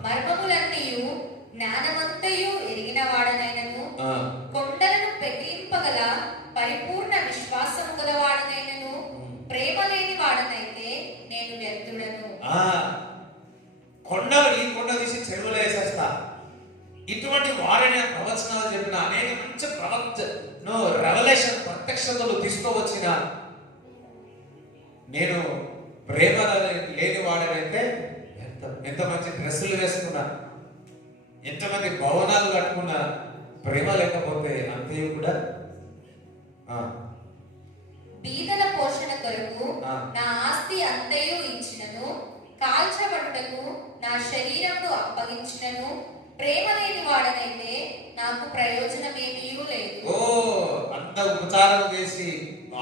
మర్మములన్నీయు జ్ఞానమంతయు ఎరిగిన వాడనైనను, కొండలను పెకిలింపగల పరిపూర్ణ విశ్వాసము గలవాడనైనను, ప్రేమ లేని వాడనైతే నేను వ్యర్థుడను. కొండలు ఈ కొండ తీసి చెరువులో వేసేస్తా. ఇటువంటి వారిని ప్రవచనాలు చెప్పిన అనేక మంచి రెవల్యూషన్ ప్రత్యక్షతలు తీసుకోవచ్చిన నేను ప్రేమ లేని వాడనైతే ఎంత మంచి డ్రెస్సులు వేసుకున్నా, ఎంతమంది భవనాలు కట్టుకున్నా, ప్రేమ లేకపోతే అంతే కూడా. బీదల పోషణ కొరకు నా ఆస్తి అంతయు ఇచ్చినను, కాల్చబడుటకు నా శరీరమును అప్పగించినను, ప్రేమ లేని వాడనైతే నాకు ప్రయోజనమేమీ లేదు. అంత ఉపచారం చేసి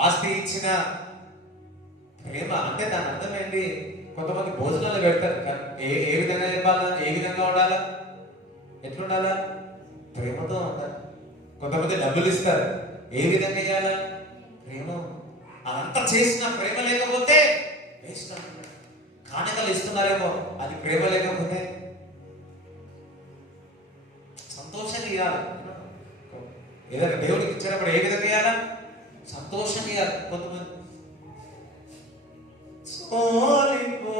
ఆస్తి ఇచ్చిన ప్రేమ అంటే దాని అర్థం ఏంటి? కొంతమంది భోజనాలు పెడతారు, ఏ విధంగా చెప్పాలా, ఏ విధంగా ఉండాలా, ఎట్లుండాలా? ప్రేమతో ఉండాలి. కొంతమంది డబ్బులు ఇస్తారు, ఏ విధంగా ఇవ్వాలా? ప్రేమ. అదంతా చేసిన ప్రేమ లేకపోతే వేస్ట్. కానుకలు ఇస్తున్నారేమో, అది ప్రేమ లేకపోతే. సంతోషంగా ఇవ్వాలి. ఏదైనా దేవుడికి ఇచ్చినప్పుడు ఏ విధంగా ఇవ్వాలా? సంతోషంగా కొంతమంది సోలిపో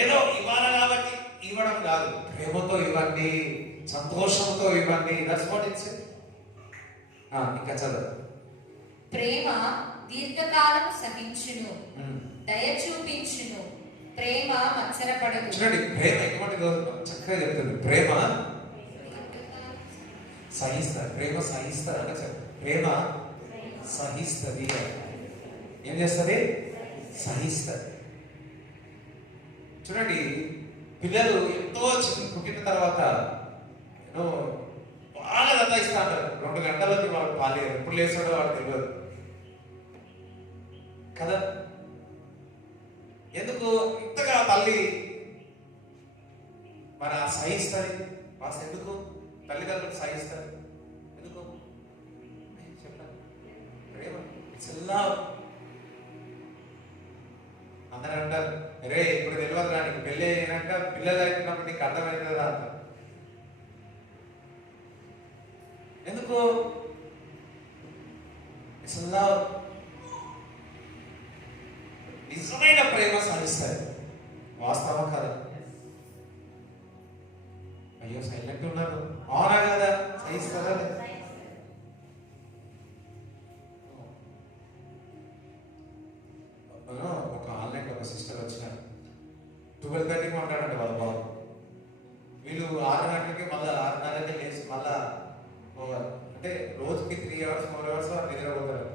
ఏదో ఇవ్వాలి కాబట్టి ఇవ్వడం కాదు, ప్రేమతో ఇవ్వండి, సంతోషంతో ఇవ్వండి. That's what it's. ఇంకా చదువు. ప్రేమ దీర్ఘకాలము సహించును, దయ చూపించును, ప్రేమ మత్సరపడదు. చూడండి, ప్రేమ ఎటువంటిదో చక్కగా చెప్తుంది. ప్రేమ సహిస్తారు, ప్రేమ సహిస్తారు అంటే ప్రేమ సహిస్తుంది. ఏం చేస్తుంది? సహిస్తుంది. చూడండి, పిల్లలు ఎంతో పుట్టిన తర్వాత బాగా దత్తాయిస్తా అంటారు. 2 గంటలకి వాళ్ళకి పాలేదు, ఎప్పుడు లేచాడో వాడు తెలియదు కదా. ఎందుకు ఇంతగా తల్లి మన సహిస్తుంది? వాసు ఎందుకు తల్లిదండ్రులు సహిస్తారు? ఎందుకు చెప్పండి. ప్రేమ, ఇట్స్ లవ్. అందరూ అంటారు, రే ఇప్పుడు తెలియదు రా, నీకు పెళ్ళి అయినాక పిల్లలు అయినప్పుడు నీకు అర్థమవుతుందా అంట. ఎందుకు? It's love. నిజమైన ప్రేమ సహిస్తుంది. వాస్తవం కదా? అయ్యో సైలెంట్ ఉన్నారు. అవునా కదా? సహిస్తారా? ఒక ఆన్లైన్ ఒక సిస్టర్ వచ్చినారు. 12:30 ఉంటాడంటే వాళ్ళ బాబు. వీళ్ళు 6 గంటలకి మళ్ళీ 6:30కి లేచి మళ్ళా పోవాలి. అంటే రోజుకి 3 hours 4 hours వాళ్ళు నిద్రపోతారు.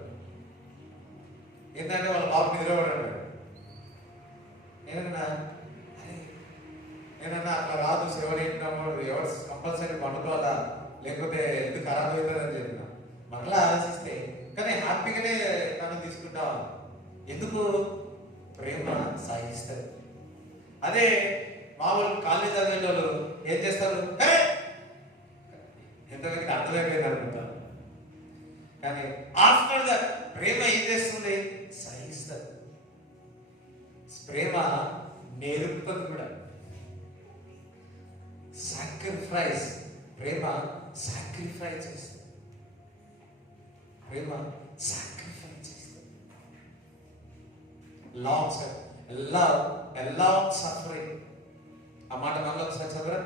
ఏంటంటే వాళ్ళ బాబు నిద్రపోతాడు. నేనన్నా అట్లా రాదు, 7 8 ఎవరు కంపల్సరీ పండుకోవాలా, లేకపోతే ఎందుకు ఖరాబ్ అవుతుందని చెప్పిన. మరలా ఆలోచిస్తే కానీ హ్యాపీగానే తను తీసుకుంటా. ఎందుకు? ప్రేమ సాగిస్తారు. అదే మామూలు కాలేజ్ చదివే వాళ్ళు ఏం చేస్తారు? ఎంతమందికి అర్థమైపోయింది అనుకుంటారు. కానీ ఆఫ్టర్ దట్ ప్రేమ ఏం చేస్తుంది? సహిస్తుంది. ప్రేమ నేర్పుతుంది కూడా. సాక్రిఫైస్. ప్రేమ సాక్రిఫైస్ చేస్తుంది. ప్రేమ సాక్రిఫైస్ చేస్తుంది. Long suffering. ఆ మాట మళ్ళీ ఒకసారి చదవరా.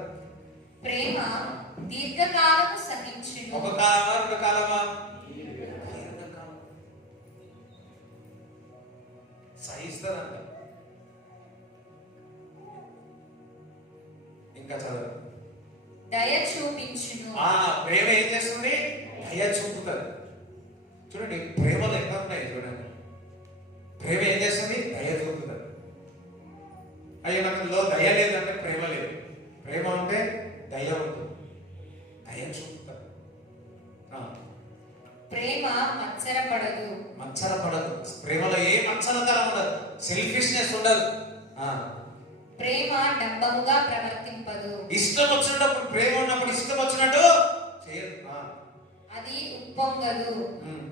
ప్రేమ దీర్ఘకాలము సహించును. ఒక కాలమా 2 కాలమా? సహిస్తారంట. ఇంకా చదవ. దయ చూపించును. ప్రేమ ఏం చేస్తుంది? దయ చూపుతుంది. చూడండి, ప్రేమలో ఎంత ఉన్నాయి చూడండి. ప్రేమ ఏం చేస్తుంది? దయ చూపుతుంది. అయ్యో నాకులో దయ లేదంటే ప్రేమ లేదు. ప్రేమ ఉంటే దయ ఉంటుంది. దయ చూపుతుంది. ప్రేమ మత్సరపడదు. మత్సరపడదు. ప్రేమలో ఏ మత్సరతనం ఉండదు, సెల్ఫిష్నెస్ ఉండదు. ప్రేమ డంబముగా ప్రవర్తింపదు. ఇష్టం వచ్చినప్పుడు, ప్రేమ ఉన్నప్పుడు ఇష్టం వచ్చినట్టు చేయదు. అది ఉప్పొంగదు.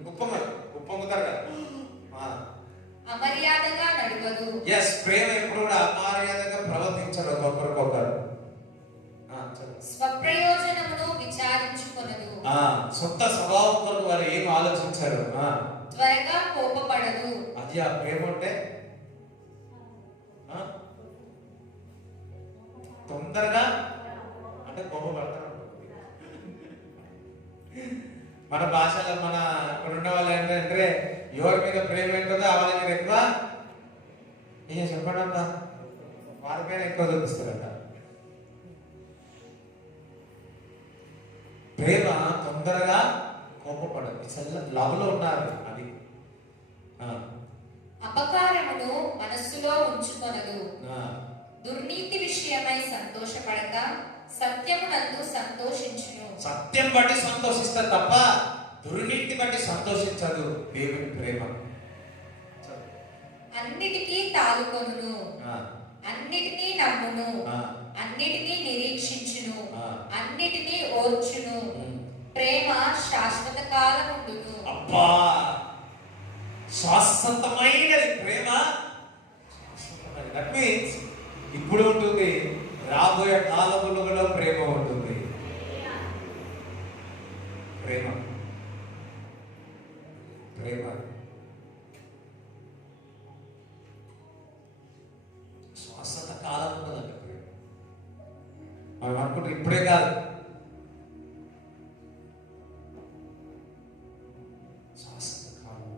ఉప్పొంగుతారు కదా. అమర్యాదగా నడవదు. ఎస్, ప్రేమ ఎప్పుడు కూడా అమర్యాదగా ప్రవర్తించరు ఒకరికొకరు. స్వప్రయోజనమును విచారించుకొనదు. సొంత స్వభావం కొరకు వారు ఏం ఆలోచించారు. త్వరగా కోపపడదు. అది ఆ ప్రేమ అంటే తొందరగా అంటే కోపపడతారు. మన భాషలో మన ఇక్కడ ఉన్న వాళ్ళు ఏంటంటే ఎవరి మీద ప్రేమ ఏంటో వాళ్ళ మీద ఎక్కువ చెప్పండి అంట, వాళ్ళ మీద ఎక్కువ చూపిస్తారంట. ప్రేమ తొందరగా కోపపడదు. లవ్ లో ఉన్నారు. అది అపకారమును మనస్సులో ఉంచుకొనదు. దుర్నీతి విషయమై సంతోషపడక సత్యమునందు సంతోషించును. సత్యం బట్టి సంతోషిస్తారు తప్ప దుర్నీతి బట్టి సంతోషించదు దేవుని ప్రేమ. అన్నిటికీ తాలుకొనును, అన్నిటినీ నమ్మును, అన్నిటినీ నిరీక్షించును, అన్నిటినీ ఓర్చును. ప్రేమ శాశ్వత కాలముండును. అబ్బా, శాశ్వతమైనది ప్రేమ. దట్ మీన్స్ ఇప్పుడు ఉంటుంది, రాబోయే కాలములలో ప్రేమ ఉంటుంది. ప్రేమ. ప్రేమ శాశ్వత కాలం ఉన్నదండి ప్రేమ. మనం అనుకుంటే ఇప్పుడే కాదు, శాశ్వత కాలం.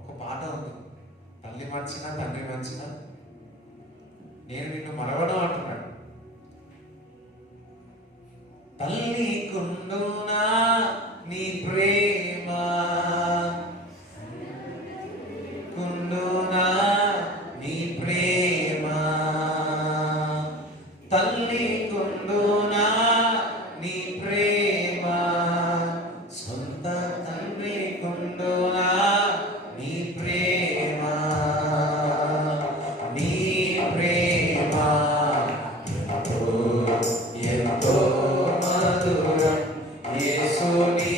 ఒక పాట ఉంది, తల్లి మర్చినా తండ్రి మర్చినా నేను నిన్ను మరవడం అంటున్నాడు. తల్లి కుండునా నీ ప్రేమ, కుండునా నీ ప్రేమ, తల్లి కుండునా నీ ప్రేమ, సొంత తండ్రి కుండునా నీ ప్రేమ, నీ ప్రేమ ఎంతో మధురం, యేసు నీ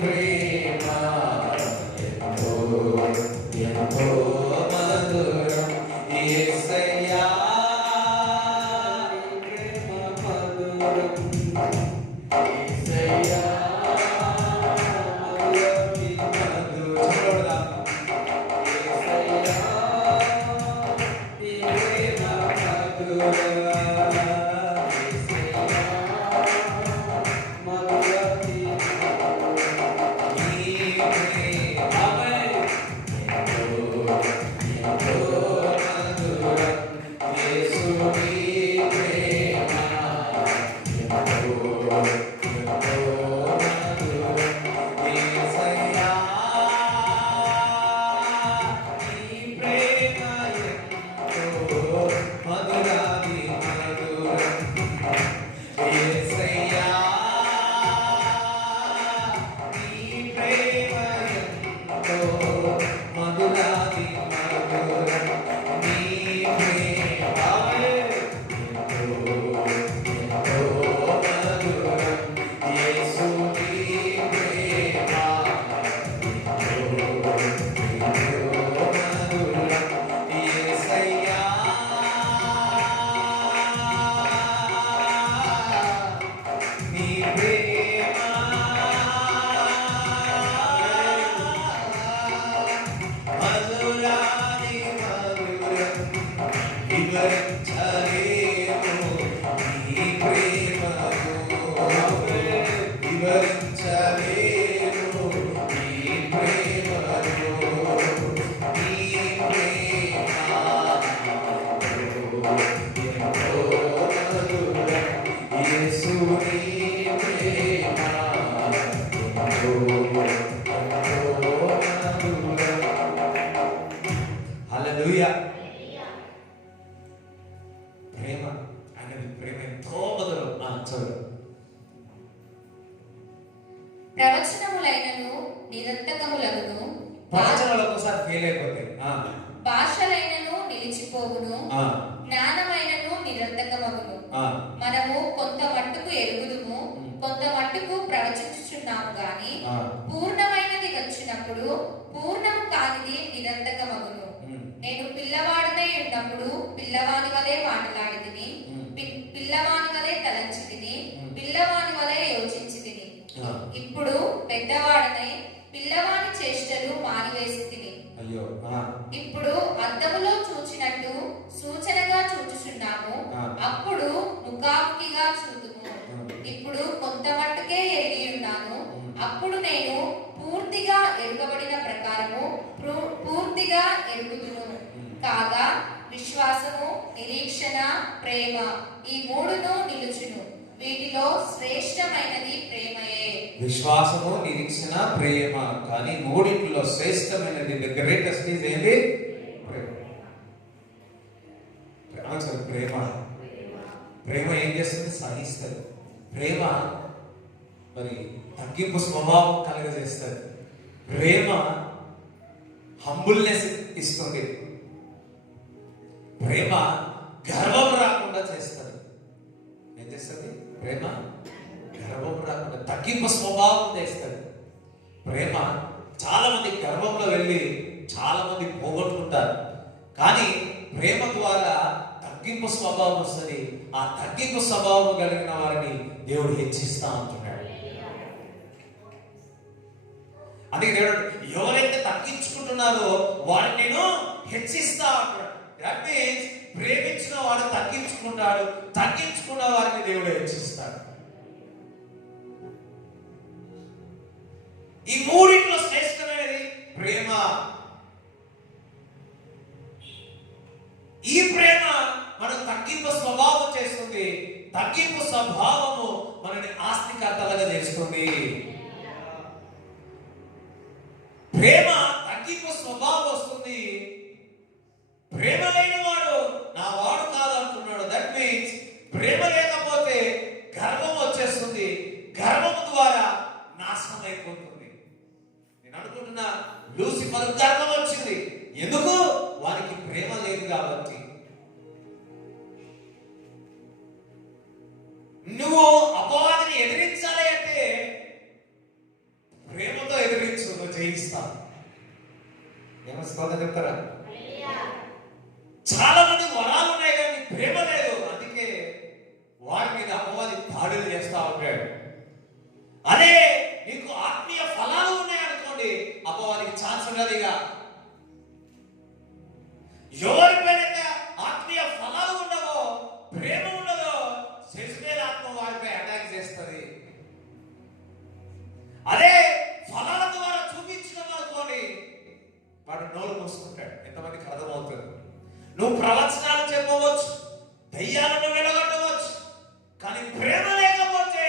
ప్రేమ ఎంతో ఎంతో మధురం, యేసయ్యా నీ ప్రేమ మధురం, యేసయ్యా నీ మధురం, యేసయ్యా నీ ప్రేమ మధురం. హల్లెలూయా. ప్రేమ అనేది ప్రేమ ఎంతో మధురం. చదువు. ప్రవచనములైనను నిరర్థకములగును, ప్రవచనాలు ఒకసారి ఫెయిల్ అయిపోతాయి. భాషలైనను నిలిచిపోవును, జ్ఞానమైనను నిరర్థకమగును. మనము కొంత మట్టుకు ఎరుగుదుము, కొంత మట్టుకు ప్రవచించుచున్నాము గాని పూర్ణమైనది వచ్చినప్పుడు పూర్ణము కానిది నిరర్థకమగును. నేను పిల్లవాడినై ఉన్నప్పుడు పిల్లవాని వలె మాట్లాడితిని, పిల్లవాని వలె తలంచి తిని, పిల్లవాని వలె యోచించి తిని. ఇప్పుడు పెద్దవాడనై పిల్లవాని చేష్టలు మానివేసి తిని. ఇప్పుడు అద్దములో చూచినట్టు సూచనగా చూచుచున్నాము, అప్పుడు ముఖాముఖిగా చూతుము. ఇప్పుడు కొంత మట్టుకే ఎరిగి ఉన్నాను, అప్పుడు నేను పూర్తిగా ఎరుగబడిన ప్రకారము పూర్తిగా ఎరుగుదును. కాగా విశ్వాసము, నిరీక్షణ, ప్రేమ ఈ మూడును నిలుచును. వీటిలో శ్రేష్టమైనది ప్రేమయే. విశ్వాసము, నిరీక్షణ, ప్రేమ. కానీ మూడింటిలో శ్రేష్టమైనది, ది గ్రేటెస్ట్ ఈజ్ ఏంటి? ప్రేమ. ప్రేమ ప్రేమ ఏం చేస్తుంది? సహిస్తుంది. ప్రేమ మరి తగ్గింపు స్వభావం కలుగజేస్తుంది. ప్రేమ హంబుల్నెస్ ఇస్తుంది. ప్రేమ గర్వం రాకుండా చేస్తుంది. ఏం చేస్తుంది? ప్రేమ గర్వం రాకుండా తగ్గింపు స్వభావం చేస్తుంది. ప్రేమ చాలా మంది గర్వంలో వెళ్ళి చాలా మంది పోగొట్టుకుంటారు. కానీ ప్రేమ ద్వారా తగ్గింపు స్వభావం వస్తుంది. ఆ తగ్గింపు స్వభావం కలిగిన వారిని దేవుడు హెచ్చిస్తా ఉంటున్నాడు. అందుకే దేవుడు ఎవరైతే తగ్గించుకుంటున్నారో వారిని నేను హెచ్చిస్తా ఉంటాడు. దట్ మీన్స్ ప్రేమించిన వాడు తగ్గించుకుంటాడు, తగ్గించుకున్న వారిని దేవుడు హెచ్చిస్తాడు. ఈ మూడింట్లో శ్రేష్టమైనది ప్రేమ. ఈ ప్రేమ మనం తగ్గింపు స్వభావం చేస్తుంది. తగ్గింపు స్వభావము మనని ఆస్తికర్తలుగా చేస్తుంది. ప్రేమ తగ్గింపు స్వభావం వస్తుంది. ప్రేమ లేని వాడు నా వాడు కాదు అంటున్నాడు. దట్ మీన్స్ ప్రేమ లేకపోతే గర్వం వచ్చేస్తుంది. గర్వం ద్వారా నాశనం అయిపోతుంది. నేను అనుకుంటున్నా లూసిఫర్ గర్వం వచ్చింది. ఎందుకు? వారికి ప్రేమ లేదు కాబట్టి. నువ్వు అపవాదిని ఎదిరించాలి అంటే ప్రేమతో ఎదిరించు, నువ్వు జయిస్తావు. ఏమో చెప్తారా? చాలా మంది వరాలు ఉన్నాయి కానీ ప్రేమ లేదు. అందుకే వారి మీద అపవాది దాడులు చేస్తా ఉంటాడు. అదే నీకు ఆత్మీయ ఫలాలు ఉన్నాయనుకోండి, అపవాదికి ఛాన్స్ ఉండదు. ఇక ఎవరిపైనైతే ఆత్మీయ ఫలాలు ఉండవో, ప్రేమ ఉండదో, శశిమేల ఆత్మ వారిపై అటాక్ చేస్తుంది. అదే ఫలాల ద్వారా చూపించడం అనుకోండి, వాడు నోరు మూసుకుంటాడు. ఎంతమందికి అర్థమవుతుంది? నువ్వు ప్రవచనాలు చెప్పవచ్చు, దయ్యాలను వెళ్ళగొట్టవచ్చు, కానీ ప్రేమ లేకపోతే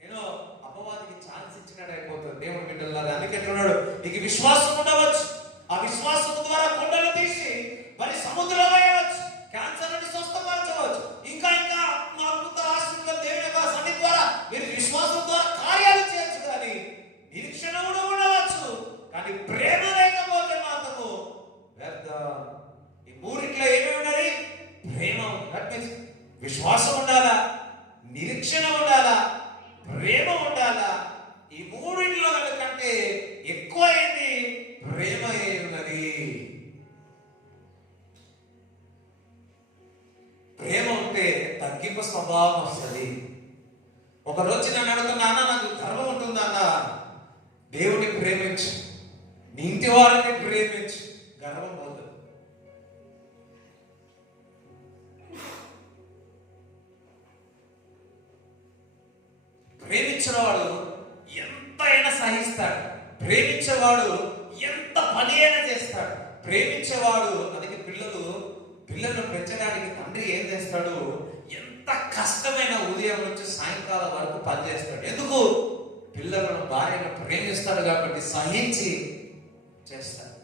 నేను అపవాదికి ఛాన్స్ ఇచ్చినట్టు అయిపోతుంది. దేవుడు బిడ్డలారా, అందుకే అంటున్నాడు నీకు విశ్వాసం ఉండవచ్చు. ఆ విశ్వాసం ద్వారా కొండలు తీసి మరి సముద్రం వేయవచ్చు, క్యాన్సర్ నుండి స్వస్థపరచవచ్చు. ఇంకా ఇంకా అద్భుత ఆశీర్వాద దేవుని యొక్క సన్నిధి ద్వారా మీరు విశ్వాసం ద్వారా కార్యాలు చేయొచ్చు. కానీ నిరీక్షణ కూడా ఉండవచ్చు, కానీ ప్రేమ లేకపోతే మాత్రము వ్యర్థం. ఈ మూడిట్లో ఏమి ఉన్నది? ప్రేమ. దట్ మీన్స్ విశ్వాసం ఉండాలా, నిరీక్షణ ఉండాలా, ప్రేమ ఉండాలా. ఈ మూడింటిలో కంటే ఎక్కువ ఏంటి? ప్రేమ ఉన్నది. ప్రేమ ఉంటే తగ్గింపు స్వభావం వస్తుంది. ఒక రోజు నన్ను అడుగుతున్నా, నాకు గర్వం ఉంటుందన్న. దేవుని ప్రేమించు, నీ ఇంటి వారిని ప్రేమించు, గర్వం పోతుంది. ప్రేమించేవాడు ఎంతైనా సహిస్తాడు. ప్రేమించేవాడు ఎంత పని అయినా చేస్తాడు. ప్రేమించేవాడు, అందుకే పిల్లలను పెంచడానికి తండ్రి ఏం చేస్తాడు? ఎంత కష్టమైన ఉదయం నుంచి సాయంకాలం వరకు పనిచేస్తాడు. ఎందుకు? పిల్లలను భార్యను ప్రేమిస్తాడు కాబట్టి సహించి చేస్తాడు.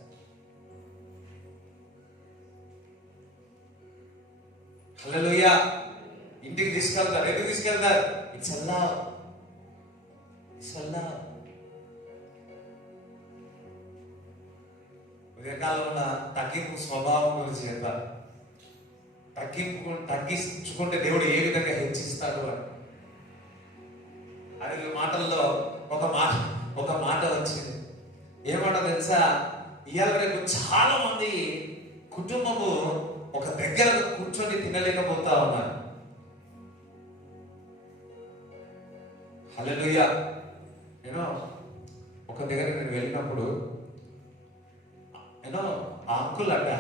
హల్లెలూయా. ఇంటికి తీసుకెళ్తారు. ఎందుకు తీసుకెళ్తారు? It's love. ఉదయకాలంలో తగ్గింపు స్వభావం గురించి చెప్పారు. తగ్గించుకుంటే దేవుడు ఏ విధంగా హెచ్చిస్తాడు అని. అది మాటల్లో ఒక మాట వచ్చింది. ఏమాట తెలుసా? ఇవాళ రేపు చాలా మంది కుటుంబము ఒక దగ్గర కూర్చొని తినలేకపోతా ఉన్నారు. హల్లెలూయా. ఒక దగ్గర నేను వెళ్ళినప్పుడు ఆ అంకుల్ అంట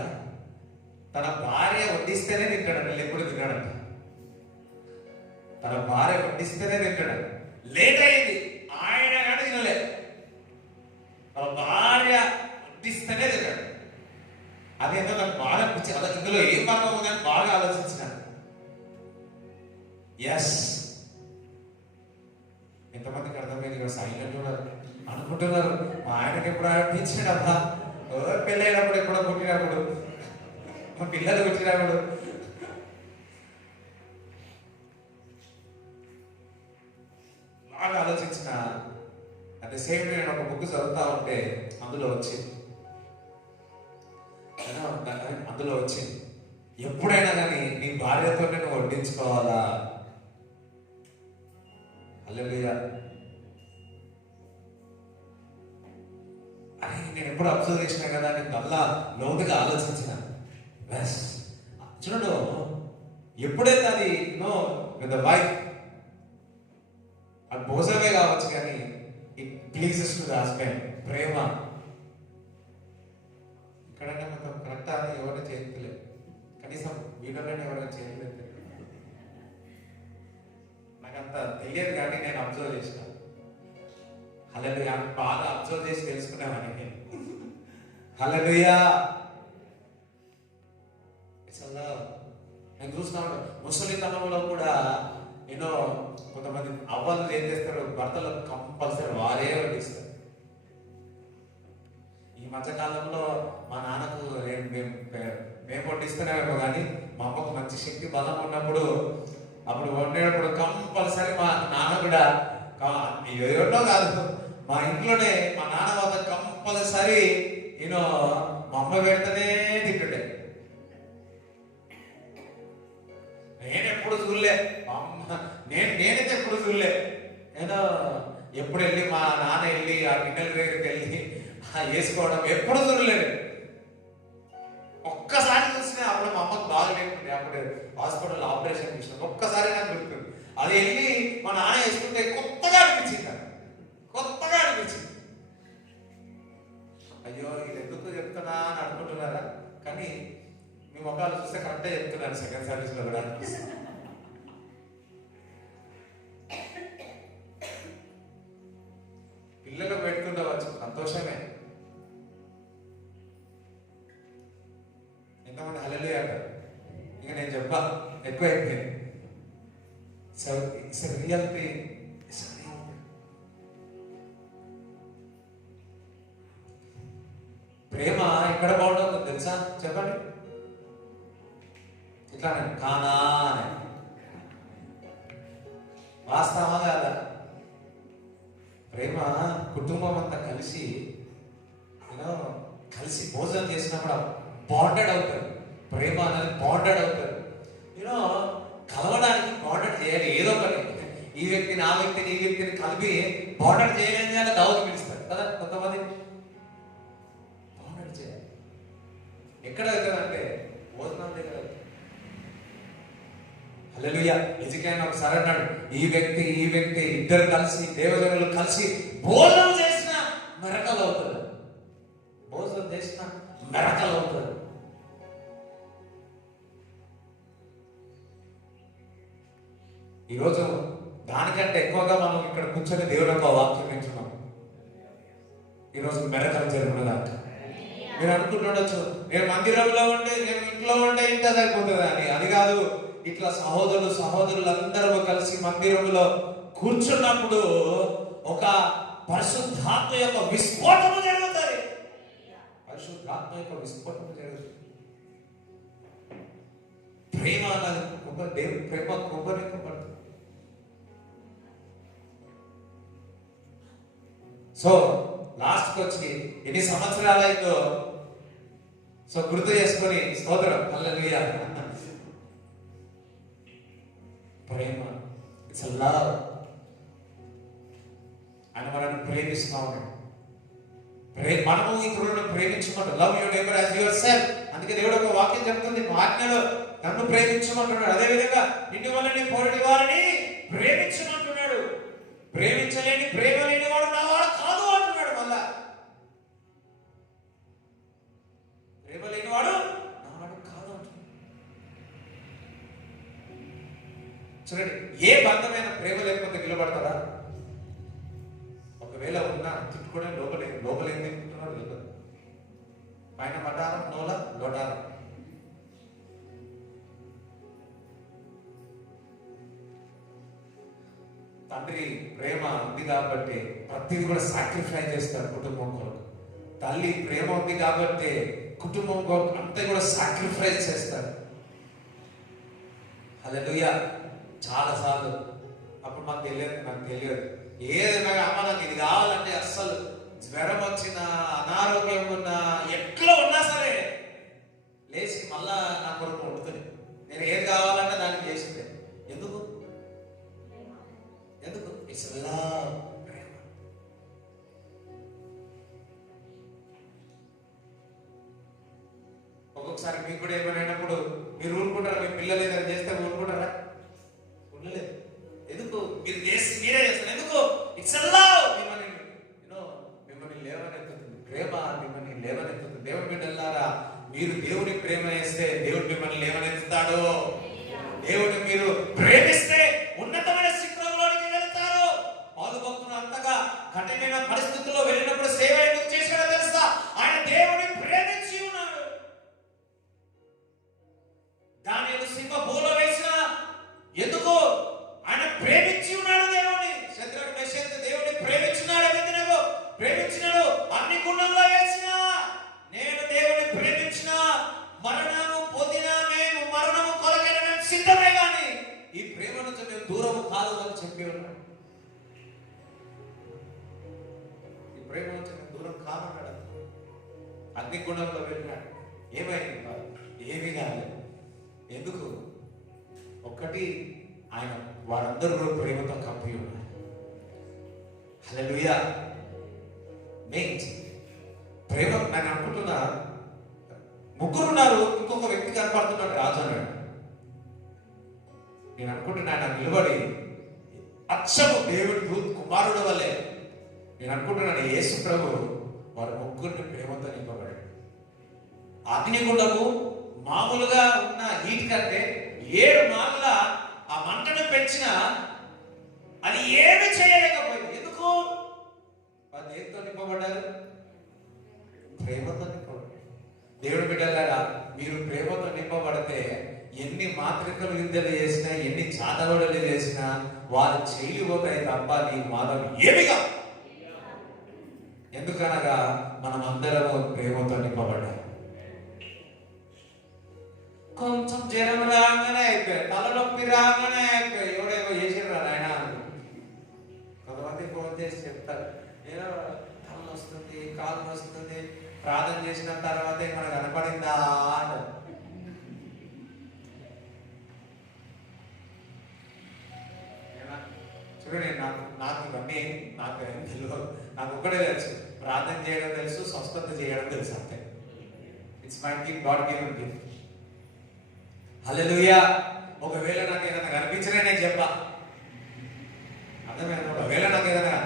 తన భార్య వడ్డిస్తేనే తింటాడంట, ఎప్పుడు తిన్నాడంట. తన భార్య వడ్డిస్తేనే తింటాడు. లేట్ అయింది, ఆయన కానీ తినలేదు. తన భార్య వడ్డిస్తేనే తిన్నాడు. అదేంటో నాకు బాగా అనిపించింది. అలా ఇందులో ఏం భాగం ఉందని బాగా ఆలోచించినాను. ఎస్, ఎంతమందికి అర్థమైంది? సైలెంట్ ఉన్నారు అనుకుంటున్నారు, మా ఆయనకి ఎప్పుడు అనిపించాడు అబ్బా, పెళ్ళైనప్పుడు ఎప్పుడో పుట్టినప్పుడు, మా పిల్లలు పుట్టినప్పుడు. బాగా ఆలోచించిన. అట్ ద సేమ్ నేను ఒక బుక్ చదువుతా ఉంటే అందులో వచ్చింది ఎప్పుడైనా కానీ నీ భార్యతో నువ్వు వడ్డించుకోవాలా. హల్లెలూయా. అని నేను ఎప్పుడు అబ్జర్వ్ చేసినా కదా, నేను మళ్ళా లోతుగా ఆలోచించిన. బస్ చూడండు, ఎప్పుడైతే అది విత్ ద వైఫ్ అది భోజనమే కావచ్చు, కానీ it pleases to the husband. ప్రేమ ఇక్కడనే మొత్తం కరెక్ట్ అని ఎవరైనా చేయలేదు, కనీసం వీడియోలోనే ఎవరైనా చేయలేదు. నాకంత తెలియదు కానీ నేను అబ్జర్వ్ చేసిన. హల్లెలూయా, బాగా అబ్జర్వ్ చేసి తెలుసుకున్నామని. హల్లెలూయా. నేను చూస్తున్నాను ముసలితనంలో కూడా ఎన్నో కొంతమంది అవ్వలు ఏం చేస్తారు, భర్తలు కంపల్సరీ వారే వడ్డిస్తారు. ఈ మధ్యకాలంలో మా నాన్నకు మేము వడ్డిస్తున్నామేమో కానీ మా అమ్మకు మంచి శక్తి బలం ఉన్నప్పుడు అప్పుడు వండేటప్పుడు కంపల్సరీ మా నాన్న కూడా ఎవరిలో కాదు, మా ఇంట్లోనే మా నాన్న వద్ద కంపల్సరీ నేను మా అమ్మ పెడితేనే తింటుండే. నేను ఎప్పుడు చూడలే మా అమ్మ, నేనైతే ఎప్పుడు చూడలే. నేను ఎప్పుడు వెళ్ళి మా నాన్న వెళ్ళి ఆ గిన్నెల దగ్గరికి వెళ్ళి వేసుకోవడం ఎప్పుడు చూడలేదు. ఒక్కసారి చూసినా అప్పుడు మా అమ్మకు బాగలేకుండే, అప్పుడు హాస్పిటల్ ఆపరేషన్ చేసిన ఒక్కసారి నాకు గుర్తుంది. అది వెళ్ళి మా నాన్న వేసుకుంటే కొత్తగా అనిపించింది, నాకు కొత్తగా అనిపించింది. అయ్యో ఇది ఎందుకు చెప్తున్నా అని అనుకుంటున్నారా? కానీ మీ మొక్కలు చూస్తే కరెక్టే చెప్తున్నాను. సెకండ్ సర్వీస్ లో కూడా పిల్లలకు పెట్టుకుండవచ్చు, సంతోషమే. ఎంతమంది హల్లెలూయా అంటారు? ఇక నేను చెప్పా ఎక్కువ అయిపోయింది. Real pain. ప్రేమ ఎక్కడ బాగుంటుందో తెలుసా? చెప్పండి. ఇట్లానే కానా వాస్తవా కాదా? ప్రేమ కుటుంబం అంతా కలిసి కలిసి భోజనం చేసినప్పుడు బాండెడ్ అవుతారు. ప్రేమ అనేది బాండెడ్ అవుతారు. కలవడానికి బాండెడ్ చేయాలి. ఏదో ఒకటి ఈ వ్యక్తిని ఆ వ్యక్తిని ఈ వ్యక్తిని కలిపి బాండెడ్ చేయలేని చేయాలి, దావుకి పిలుస్తారు కదా కొంతమంది. బాండెడ్ చేయాలి. ఎక్కడ అవుతుందంటే భోజనం దగ్గర. హల్లెలూయా. ఎజికైనా ఒకసారి అన్నాడు, ఈ వ్యక్తి ఇద్దరు కలిసి దేవజనులు కలిసి భోజనం చేసిన మెరకలు అవుతుంది. భోజనం చేసిన మెరకలు అవుతుంది. ఈరోజు దానికంటే ఎక్కువగా మనం ఇక్కడ కూర్చొని దేవుడు ఒక వాక్యం వింటున్నాం. ఈరోజు మెరకలు జరుగుతున్నదాక మీరు అనుకుంటుండొచ్చు, నేను మందిరంలో ఉంటే నేను ఇంట్లో ఉంటే ఇంత సరిపోతుంది అని. అది కాదు. ఇట్లా సహోదరులందరూ కలిసి మందిరంలో కూర్చున్నప్పుడు ఒక పరిశుద్ధాత్మ యొక్క విస్ఫోటము జరుగుతుంది. పరిశుద్ధాత్మ యొక్క విస్ఫోటము జరుగుతుంది. ప్రేమ అన్నది దేవుడి ప్రేమ కొబ్బరి. సో లాస్ట్కి వచ్చి ఎన్ని సంవత్సరాలైందో సో గుర్తు చేసుకొని స్తోత్రం. హల్లెలూయా. ప్రేమ ఇట్స్ లవ్. ఆయన మనల్ని ప్రేమిస్తా ఉన్నాడు. మనము ఇతరులను ప్రేమించమంటాడు. Love your neighbour as yourself. అందుకే దేవుడు ఒక వాక్యం చెప్తుంది, మా ఆజ్ఞలో నన్ను ప్రేమించమంటున్నాడు. అదేవిధంగా నిన్ను వల్లని పోరటి వారిని ప్రేమించమంటున్నాడు. ప్రేమించలేని ప్రేమ లేని వాడు నా వాడు కాదు అంటున్నాడు. మళ్ళా ప్రేమ లేని వాడు నా వాడు కాదు అంటున్నాడు. చూడండి, ఏ బంధమైన ప్రేమ లేకపోతే నిలబడతారా? ఒకవేళ ఉన్నా తిట్టుకునే లోపల ఏం తింటున్నాడు తెలియదు. పైన మటారం లోటారం. తండ్రి ప్రేమ ఉంది కాబట్టి ప్రతిదీ కూడా సాక్రిఫైస్ చేస్తారు కుటుంబం కొరకు. తల్లి ప్రేమ ఉంది కాబట్టి కుటుంబం కొరకు అంతా కూడా సాక్రిఫైస్ చేస్తారు. హల్లెలూయా. చాలా సార్లు అప్పుడు నాకు తెలియదు ఏదైనా అమ్మ నాకు ఇది కావాలంటే అస్సలు జ్వరం వచ్చినా అనారోగ్యం ఉన్నా ఎట్లా ఉన్నా సరే లేచి మళ్ళా నా కొరకు ఉంటుంది. నేను ఏది కావాలంటే దానికి చేసిందే. ఎందుకు? It's love. ఒక్కొక్కసారి మీకు కూడా ఏమైనప్పుడు మీరు ఊరుకుంటారా? మీ పిల్లలు ఏదైనా చేస్తే ఊరుకుంటారా? ఉండలేదు. ఎందుకు? మీరే చేస్తారు. ఎందుకు? మీరు దేవుని ప్రేమ చేస్తే దేవుడు మిమ్మల్ని లేవనెత్తుతాడు. దేవుడు మీరు ప్రేమిస్తే ఉన్నతమైన శిఖరంలోనికి వెళ్తారు. పౌలు భక్తుడు అంతగా కఠినమైన పరిస్థితుల్లో వెళ్ళినప్పుడు సేవ ఎందుకు చేశాడో తెలుసా? ఆయన దేవుని ప్రేమించి ఉన్నాడు. దానియేలు సింహబోలో వేసిన ఎందుకు? ఆయన ప్రేమించి ఉన్నాడు దేవుని. శద్రకు మెషకు దేవుని ప్రేమించినాడు. అబేద్నెగో ప్రేమించినాడు. అగ్నిగుండంలో వేసిన నేను దేవుని ప్రేమించిన మరణము పొందిన మేము మరణము కొరకైన మేము సిద్ధమే గాని ఈ ప్రేమ నుంచి మేము దూరం కాదు అని చెప్పి ఉన్నాడు. ఈ ప్రేమ నుంచి మేము దూరం కాదన్నాడు. అగ్నిగుండంలో వెళ్ళినాడు. ఏమైంది? ఏమీ కాలేదు. ఎందుకు? ఒక్కటి, ఆయన వారందరూ కూడా ప్రేమతో కప్పి ఉన్నారు. హల్లెలూయా. మీన్స్ ప్రేమ. నేను అనుకుంటున్నా ముగ్గురు ఉన్నారు, ఇంకొక వ్యక్తి కనపడుతున్నాడు, రాజు అన్నాడు. నేను అనుకుంటున్నాను నిలబడి అచ్చము దేవుడి కుమారుడు వల్లే నేను అనుకుంటున్నాను యేసు ప్రభు వారి ముగ్గురిని ప్రేమతో నింపబడాడు. అగ్నిగుండము మామూలుగా ఉన్న హీట్ కంటే 7 మాటల ఆ మంటను పెంచిన అది ఏమి చేయలేకపోయింది. ఎందుకు? వాళ్ళు దేంతో నింపబడ్డారు? ప్రేమతో నింపబడ్డారు. దేవుడు బిడ్డలారా, మీరు ప్రేమతో నింపబడితే ఎన్ని మాత్రికలు యుద్ధాలు చేసినా, ఎన్ని చాతబడులు చేసినా వారు చేయబోతాయి తప్ప నీ మాత్రం ఏమిగా. ఎందుకనగా మనం అందరము ప్రేమతో నింపబడ్డాం. కొంచెం జ్వరం రాగానే అయిపోయాయి, తలనొప్పి రాగానే అయిపోయాయి, ఎవడేమో చేసిరా నాయన. కొంతమంది ఫోన్ చేసి చెప్తారు, ఏదో తల వస్తుంది, కాలు వస్తుంది, ప్రార్థన చేసిన తర్వాతే మనకు కనపడిందా అంటారు. చూడండి, నాకు ఇవన్నీ నాకు ఏం తెలియదు. నాకు ఒక్కడే తెలుసు, ప్రార్థన చేయడం తెలుసు, స్వస్థత చేయడం తెలుసు, అంతే. It's my gift, God given gift. Hallelujah. ఒకవేళ నాకు ఏదైనా కనిపించినా నేను చెప్పా, అర్థమైంది. ఒకవేళ నాకు ఏదైనా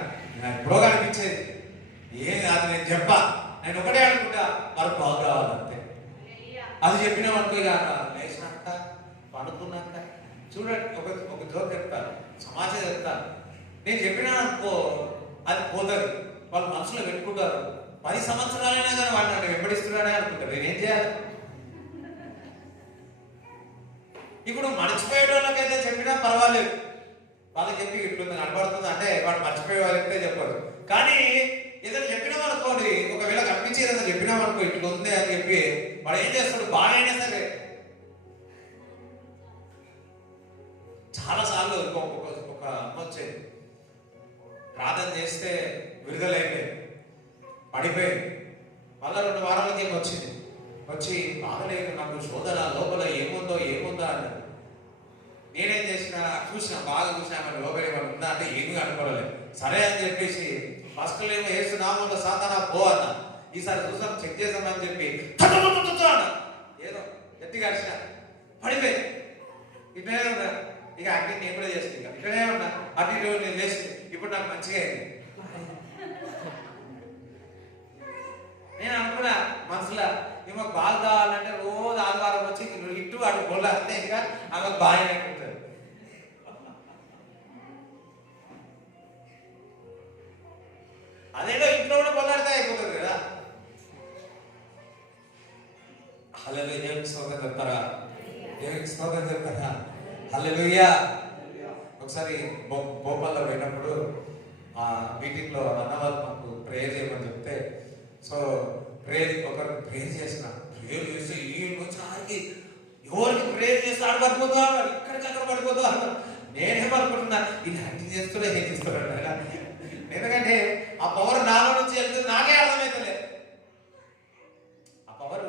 నాకు ఎప్పుడో కనిపించేది ఏం కాదు, నేను చెప్పా. నేను ఒకటే అనుకుంటా, మరి బాగు రావాలంతే. అది చెప్పినామనుకో, ఇక లేచినాక పడుకున్నాక చూడండి, ఒక జోక్ చెప్తాను, సమాచారం చెప్తాను. నేను చెప్పినా అనుకో అది పోతుంది, వాళ్ళు మనసులో పెట్టుకుంటారు. 10 సంవత్సరాలైనా కానీ వాడు నన్ను వెంబడిస్తున్నాడే అనుకుంటారు. నేనేం చేయాలి? ఇప్పుడు మర్చిపోయేటోళ్ళకైతే చెప్పినా పర్వాలేదు, వాళ్ళకి చెప్పి ఇట్లుంది కనబడుతుంది అంటే వాడు మర్చిపోయే వాళ్ళైతే చెప్పారు. కానీ ఏదైనా చెప్పినాం అనుకోండి, ఒకవేళ కనిపించి ఏదైనా చెప్పినాం అనుకో ఇట్లుంది అని చెప్పి వాడు ఏం చేస్తాడు? బాగా అయినా సరే చాలా సార్లు ఒక అమ్మ వచ్చేది, ప్రార్థన చేస్తే విడుదలైపోయింది, పడిపోయింది. మళ్ళా 2 వారాలకి ఏమి వచ్చింది, వచ్చి బాగలేదు నాకు శోధన, లోపల ఏముందో అన్నది. నేనేం చేసిన, బాగా చూసినా మన లోపల ఏమైనా ఉందా అంటే ఏమీ అనుకోలేదు. సరే అని చెప్పేసి ఫస్ట్ ఏమో వేస్తున్నామో సాతానా పో అన్న. ఈసారి చూసాం, చెక్ చేసామని చెప్పి అన్న ఏదో గట్టిగా అరిచిన, పడిపోయింది. ఇట్లనే ఉన్నా, ఇక అన్ని నేను కూడా చేస్తాను, ఇట్లనే ఉన్నా, అటు నేను చేసి ఇప్పుడు నాకు మంచిగా అయింది. నేను అనుకున్నా మనసులో, ఈమెకు బాగా కావాలంటే రోజు ఆదివారం వచ్చి ఇటు అటు గొల్ల అంతే, ఇంకా ఆమెకు బాగా అనుకుంటారు. అదేదో ఇంట్లో కూడా పొల్లాడితే అయిపోతుంది కదా. హల్లెలూయా. దేవునికి స్తోత్రం చెప్తారా? దేవునికి స్తోత్రం చెప్తారా? హల్లెలూయా. ఒకసారి భోపాల్లో పోయినప్పుడు ఆ మీటింగ్ లో అన్నవాళ్ళు మాకు ప్రేయర్ చేయమని చెప్తే, సో ఒకరు ప్రేయర్ చేసిన, ప్రేయర్ చేస్తే ఈ వచ్చిన ఆడికి ఎవరికి ప్రేయర్ చేస్తే ఆడు పడిపోతా, ఇక్కడికక్కడ పడిపోతా అన్నారు. నేనేమనుకుంటున్నా, ఇది యాక్టింగ్ చేస్తూనే చేస్తున్నాడు. ఎందుకంటే ఆ పవర్ నాలో నుంచి వెళ్తుంది, నాకే అర్థమవుతలేదు. ఆ పవర్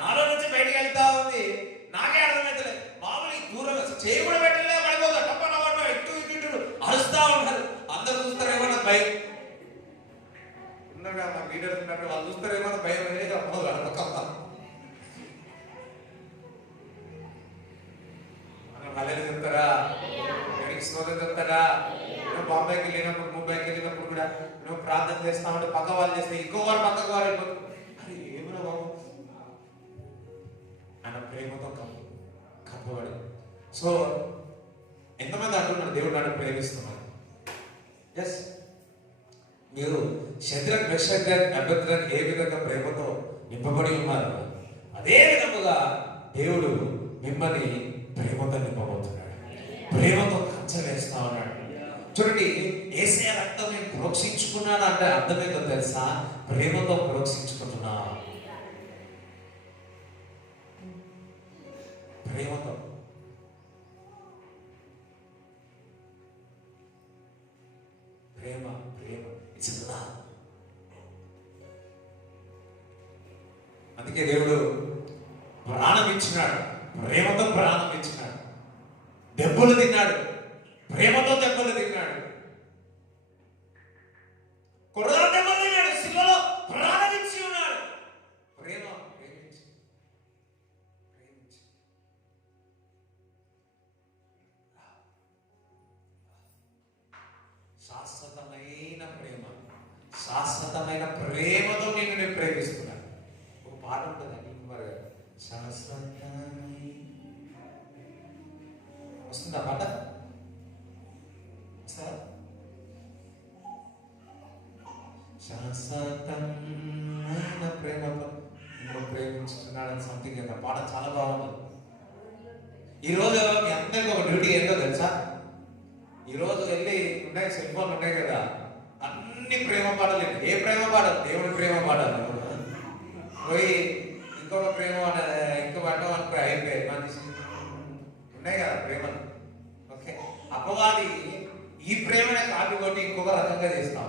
నాలో నుంచి బయటకు వెళ్తా ఉంది, నాకే అర్థమవుతలేదు. మామూలు దూరం చేయి కూడా పెట్టలే, పడిపోతా, టప్ప ఇటు ఇటు అరుస్తా ఉంటారు. అందరు చూస్తారేమో నాకు భయం ఉన్నాడు, మా లీడర్స్ ఉన్నట్టు వాళ్ళు చూస్తారేమో భయం అనేది అమ్మో గడపక్క. మనం హల్లెలూయా చెప్తారా? దేవునికి స్తోత్రం చెప్తారా? నువ్వు బాంబేకి వెళ్ళినప్పుడు, ముంబైకి వెళ్ళినప్పుడు కూడా నువ్వు ప్రార్థన చేస్తా ఉంటే పక్క వాళ్ళు చేస్తే ఇంకో వారు పక్కకు వారు వెళ్ళిపోతుంది. అరే ఏమిరా బాబు, ఆయన ప్రేమతో కప్పబడి. సో ఎంతమంది అంటున్నారు దేవుడు నన్ను ప్రేమిస్తున్నాడు? ఎస్, మీరు శద్రక్ మెషక్ అబేద్నగో ఏ విధంగా ప్రేమతో నింపబడి ఉన్నారు, అదే విధముగా దేవుడు మిమ్మల్ని ప్రేమతో నింపబోతున్నాడు, ప్రేమతో కంచె వేస్తా ఉన్నాడు. చూడండి, యేసయ్య రక్తం నేను ప్రోక్షించుకున్నాను అంటే అర్థమేందో తెలుసా? ప్రేమతో ప్రోక్షించుకుంటున్నా, ప్రేమతో. ప్రేమ ప్రేమ ఇట్స్ లవ్. అందుకే దేవుడు ప్రాణం ఇచ్చినాడు, ప్రేమతో ప్రాణం ఇచ్చినాడు. దెబ్బలు తిన్నాడు, ప్రేమతో దెబ్బలు తిన్నాడు. కొరడా దెబ్బలు తిన్నాడు, శిలువలో ప్రాణం ఇచ్చి ఉన్నాడు. ప్రేమ ప్రేమించి ప్రేమించి శాశ్వతమైన ప్రేమ, శాశ్వతమైన ప్రేమతో నేను ప్రేమిస్తున్నాను. ఒక పాట ఉంటుందండి, మరి శాశ్వతమై వస్తుందా పాట? సార్ శాశ్వతమైన ప్రేమతో నేను ప్రేమించుతున్నాడని సంథింగ్ అంత పాట చాలా బాగుంది. ఈరోజు మీ అందరికీ ఒక డ్యూటీ ఏంటో తెలుసా? ఈరోజు వెళ్ళి ఉన్నాయి, సెల్ ఫోన్లు ఉన్నాయి కదా, అన్ని ప్రేమ పాటలు. ఏ ప్రేమ పాటలు? దేవుడి ప్రేమ పాటలు. పోయి ఇంకొక ప్రేమ పాట ఇంకో పాట అనుకో, అయిపోయి మనిషి ఉన్నాయి కదా ప్రేమలు. ఓకే, అపవాది ఈ ప్రేమనే కాపీ కొట్టి ఇంకొక రకంగా చేస్తాం.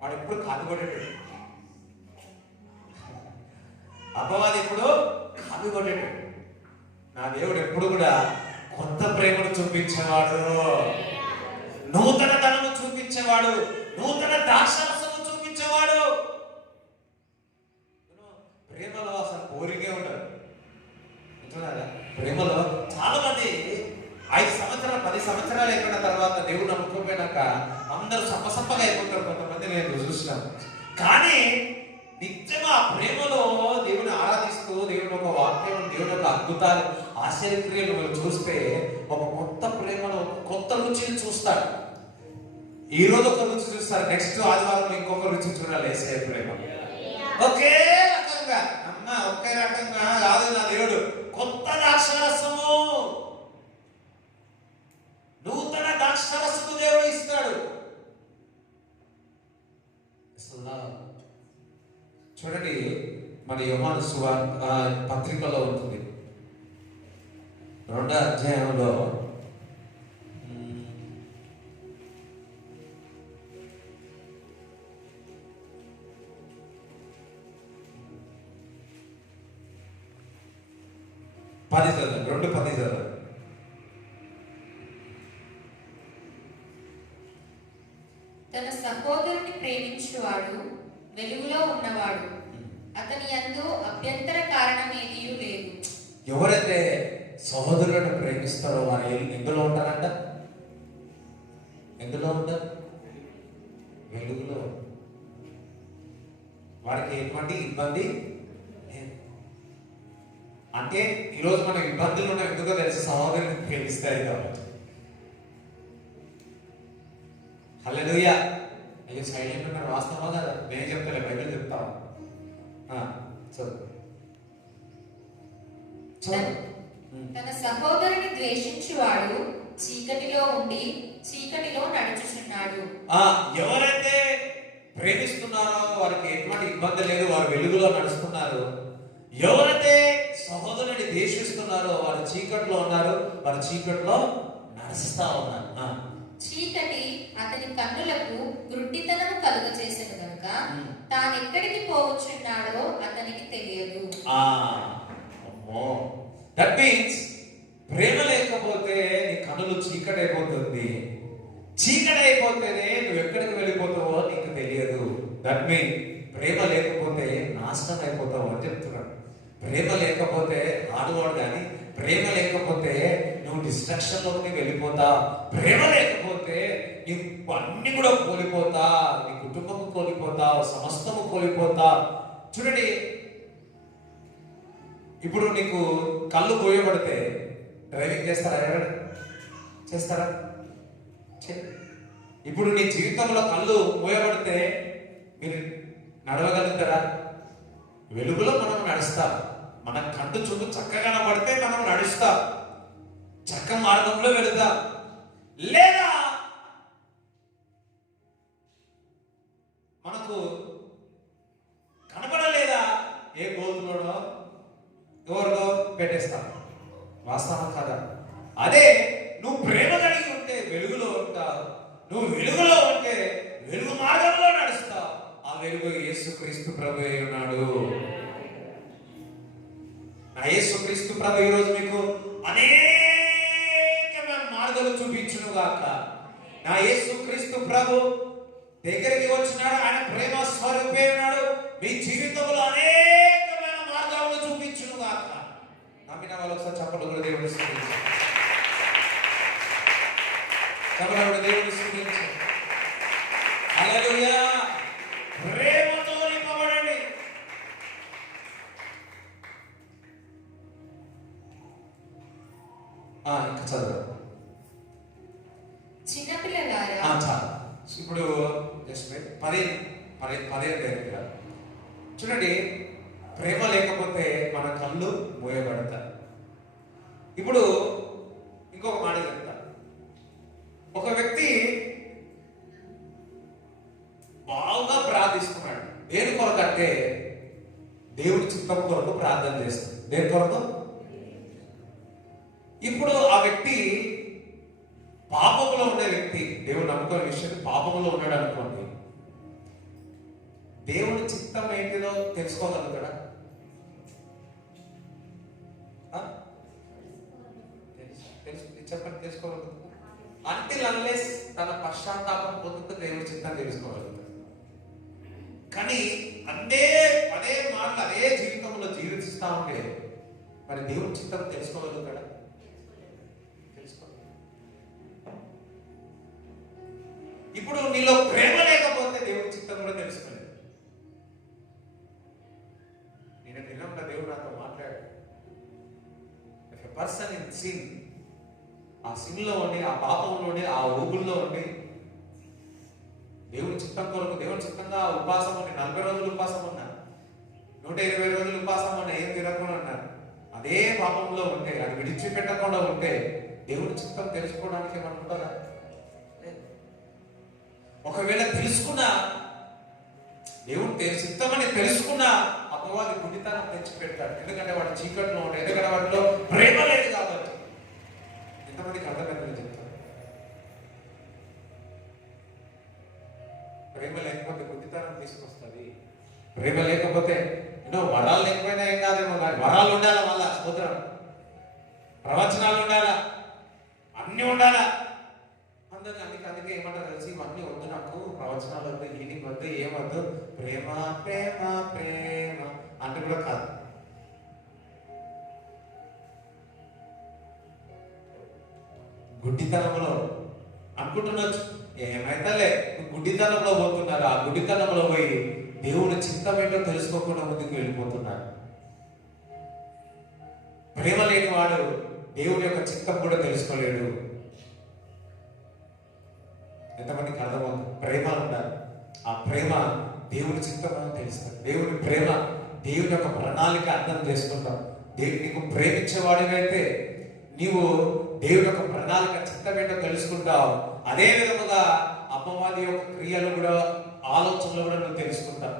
వాడు ఎప్పుడు కాపీ కొట్టేటాడు, అపవాది ఎప్పుడు కాపీ కొట్టేటాడు. నా దేవుడు ఎప్పుడు కూడా కొత్త ప్రేమను చూపించేవాడు, నూతన ధనము చూపించేవాడు, నూతన దాక్షరసము చూపించేవాడు. ప్రేమలో అసలు కోరికే ఉండదు. ప్రేమలో చాలా మంది 5 సంవత్సరాలు 10 సంవత్సరాలు అయిపోయిన తర్వాత దేవుడు నమ్ముకోపోయినాక అందరూ సప్పసప్పగా అయిపోతారు. కొంతమంది నేను చూసినాను. కానీ నిత్యము ఆ ప్రేమలో దేవుని ఆరాధిస్తూ దేవుని ఒక వాక్యం, దేవుని ఒక అద్భుతాలు, ఆశ్చర్యక్రియలు చూస్తే ఒక కొత్త ప్రేమలో కొత్త రుచిని చూస్తాడు. ఈ రోజు ఒక రుచి చూస్తారు, నెక్స్ట్ ఆదివారం ఇంకొక రుచి చూడాలి. యేసయ్య ప్రేమ ఒకే రకంగా, అమ్మ ఒకే రకంగా కాదు. నా దేవుడు కొత్త ద్రాక్షరసము, నూతన ద్రాక్షరసము దేవుడు ఇస్తాడు. చూడండి, మన యోహాను సువార్త పత్రికలో ఉంటుంది, 2వ అధ్యాయంలో 10 చదవండి, 2:10 చదవండి. తన సహోదరుని ప్రేమించువాడు వెలుగులో ఉన్నవాడు, అతని యందు అభ్యంతర కారణమేదియూ లేదు. ఎవరైతే సహోదరులను ప్రేమిస్తారో వారు ఎందులో ఉంటారంట? ఎందులో ఉంటారు? వెలుగులో. వారికి ఎటువంటి ఇబ్బంది లేదు. అంటే ఈరోజు మనం ఇబ్బందులు ఉన్న ఎందుకో తెలిసి సహోదరుని ప్రేమిస్తాయి కాబట్టి. హల్లెలూయా. అయ్యో సైలెంట్ ఉన్నారు, వాస్తవా కదా? నేను చెప్తాను, బైబిల్ చెప్తాను. తన సహోదరుని ద్వేషించువాడు చీకటిలో ఉండి చీకటిలో నడుచుచున్నాడు. ఎవరైతే ప్రేమిస్తున్నారో వారికి ఎటువంటి ఇబ్బంది లేదు, వారు వెలుగులో నడుస్తున్నారు. ఎవరైతే సహోదరుని ద్వేషిస్తున్నారో వారు చీకటిలో ఉన్నారు, వారు చీకటిలో నడుస్తా ఉన్నారు. చీకటి అతని కన్నులకు గుడ్డితనము కలుగ చేసిన కనుక తాను ఎక్కడికి పోవచ్చున్నాడో అతనికి తెలియదు. దట్ మీన్స్ ప్రేమ లేకపోతే నీ కన్నులు చీకటి అయిపోతుంది. చీకటి అయిపోతేనే నువ్వు ఎక్కడికి వెళ్ళిపోతావో నీకు తెలియదు. దట్ మీన్ ప్రేమ లేకపోతే నాశనం అయిపోతావు అని చెప్తున్నాడు. ప్రేమ లేకపోతే ఆడువాడు, కానీ ప్రేమ లేకపోతే నువ్వు డిస్ట్రక్షన్ లోకి వెళ్ళిపోతావు. ప్రేమ లేకపోతే నువ్వు అన్ని కూడా కోల్పోతా, నీ కుటుంబం కోల్పోతావు, సమస్తము కోల్పోతావు. చూడండి, ఇప్పుడు నీకు కళ్ళు పోయబడితే డ్రైవింగ్ చేస్తారా? ఎవరైనా చేస్తారా? ఇప్పుడు నీ జీవితంలో కళ్ళు మూయబడితే మీరు నడవగలుగుతారా? వెలుగులో మనం నడుస్తాం. మన కంటి చూపు చక్కగా కనబడితే మనం నడుస్తాం, చక్క మార్గంలో వెళుతాం. లేదా మనకు కనబడలేదా, ఏ గోతులోనో ఎవరిలో పెట్టేస్తాం. వాస్తవం కాదా? అదే నువ్వు ప్రేమ కలిగి ఉంటే వెలుగులో ఉంటావు. నువ్వు వెలుగులో ఉంటే వెలుగు మార్గంలో నడుస్తావు. ఆ వెలుగు యేసుక్రీస్తు ప్రభు అయి ఉన్నాడు. నా యేసుక్రీస్తు ప్రభు ఈరోజు మీకు అనేకమైన మార్గాలు చూపించును గాక. నా యేసుక్రీస్తు ప్రభు దగ్గరికి వచ్చినాడు. ఆయన ప్రేమ స్వరూపే ఉన్నాడు. మీ జీవితంలో అనేకమైన మార్గాలను చూపించును గాక. నమ్మిన వాళ్ళు ఒకసారి చెప్పండి, కూడా దేవుడు స్తుతించు. చెప్పండి, దేవుడు స్తుతించు. హల్లెలూయా. ప్రేమతో నింపబడండి. ఇంకా చదువు. చిన్నపిల్లలారా, చాలు. ఇప్పుడు జస్ట్ 10 దగ్గర చూడండి. ప్రేమ లేకపోతే మన కళ్ళు మూయబడతాయి. ఇప్పుడు ఇంకొక మాట చెప్తా. ఒక వ్యక్తి బాగా ప్రార్థిస్తున్నాడు. దేని కొరకు అంటే దేవుడి చిత్తం కొరకు ప్రార్థన చేస్తాడు. దేని కొరకు? ఇప్పుడు ఆ వ్యక్తి పాపంలో ఉండే వ్యక్తి, దేవుడు నమ్ముకునే విషయం పాపంలో ఉన్నాడు అనుకోండి, దేవుడి చిత్తం ఏంటిదో తెలుసుకోగలుగుతాడా? చెప్పండి, తెలుసుకోగలుగుతా? అంటిల్ అన్లెస్ తన పశ్చాత్తాపం పొందుతూ దేవుడి చిత్తం తెలుసుకోగలుగుతాడు. కానీ అదే మాటలు అదే జీవితంలో జీవిస్తా ఉంటే మరి దేవుడి చిత్తం తెలుసుకోగలుగుతాడా? ఇప్పుడు నీలో ప్రేమ లేకపోతే దేవుడి చిత్తం కూడా తెలుసుకోలేదు. నేను నిన్న దేవుడు నాతో మాట్లాడాడు. పర్సన్ ఇన్ సిన్, ఆ సిన్లో ఉండి, ఆ పాపంలో ఉండి, ఆ ఊగుల్లో ఉండి దేవుడి చిత్తం కొరకు దేవుడి చిత్తంగా ఉపాసం ఉండి 40 రోజులు ఉపాసం ఉన్నా, 120 రోజులు ఉపాసం ఉన్నా, ఏం తినకుండా ఉన్నారు. అదే పాపంలో ఉంటే, అది విడిచిపెట్టకుండా ఉంటే దేవుడి చిత్తం తెలుసుకోవడానికి ఏమన్నా ఉంటుందా? ఒకవేళ తెలుసుకున్నా, దేవుడు చిత్తమని తెలుసుకున్నా అపవాది గుడితనం తెచ్చి పెడతాడు. ఎందుకంటే వాడు చీకట్లో ఉంటాడు. ఎందుకంటే వాటిలో ప్రేమ లేదు కాబట్టి. ఎంతమందికి అర్థమైందని చెప్తారు? ప్రేమ లేకపోతే గుడితనం తీసుకొస్తుంది. ప్రేమ లేకపోతే ఎన్నో వరాలు లేకపోయినా ఏం కాదేమో, కానీ వరాలు ఉండాలా, మళ్ళా స్తోత్రం, ప్రవచనాలు ఉండాలా, అన్ని ఉండాలా. అందుకే ఏమంటారు తెలిసి, ఇవన్నీ వద్దు, నాకు ప్రవచనాలు వద్దు, హీలింగ్ వద్దు, ఏమొద్దు, ప్రేమ ప్రేమ ప్రేమ అంటే కూడా కాదు. గుడ్డితనంలో అనుకుంటున్నచ్చు, ఏమైతేలే, గుడ్డితనంలో పోతున్నారు. ఆ గుడ్డితనంలో పోయి దేవుని చిత్తం ఏంటో తెలుసుకోకుండా ముందుకు వెళ్ళిపోతున్నారు. ప్రేమ లేని వాడు దేవుని యొక్క చిత్తం కూడా తెలుసుకోలేడు. ఎంతమందికి అర్థమవుతుంది? ప్రేమ ఉండాలి. ఆ ప్రేమ దేవుని చిత్తం తెలుస్తుంది. దేవుని ప్రేమ, దేవుని యొక్క ప్రణాళిక అర్థం చేసుకుంటాం. దేవుడు నీకు ప్రేమించేవాడివైతే నీవు దేవుని యొక్క ప్రణాళిక చిత్తం ఏంటో తెలుసుకుంటావు. అదే విధముగా అపవాది యొక్క క్రియలు కూడా, ఆలోచనలు కూడా నువ్వు తెలుసుకుంటావు.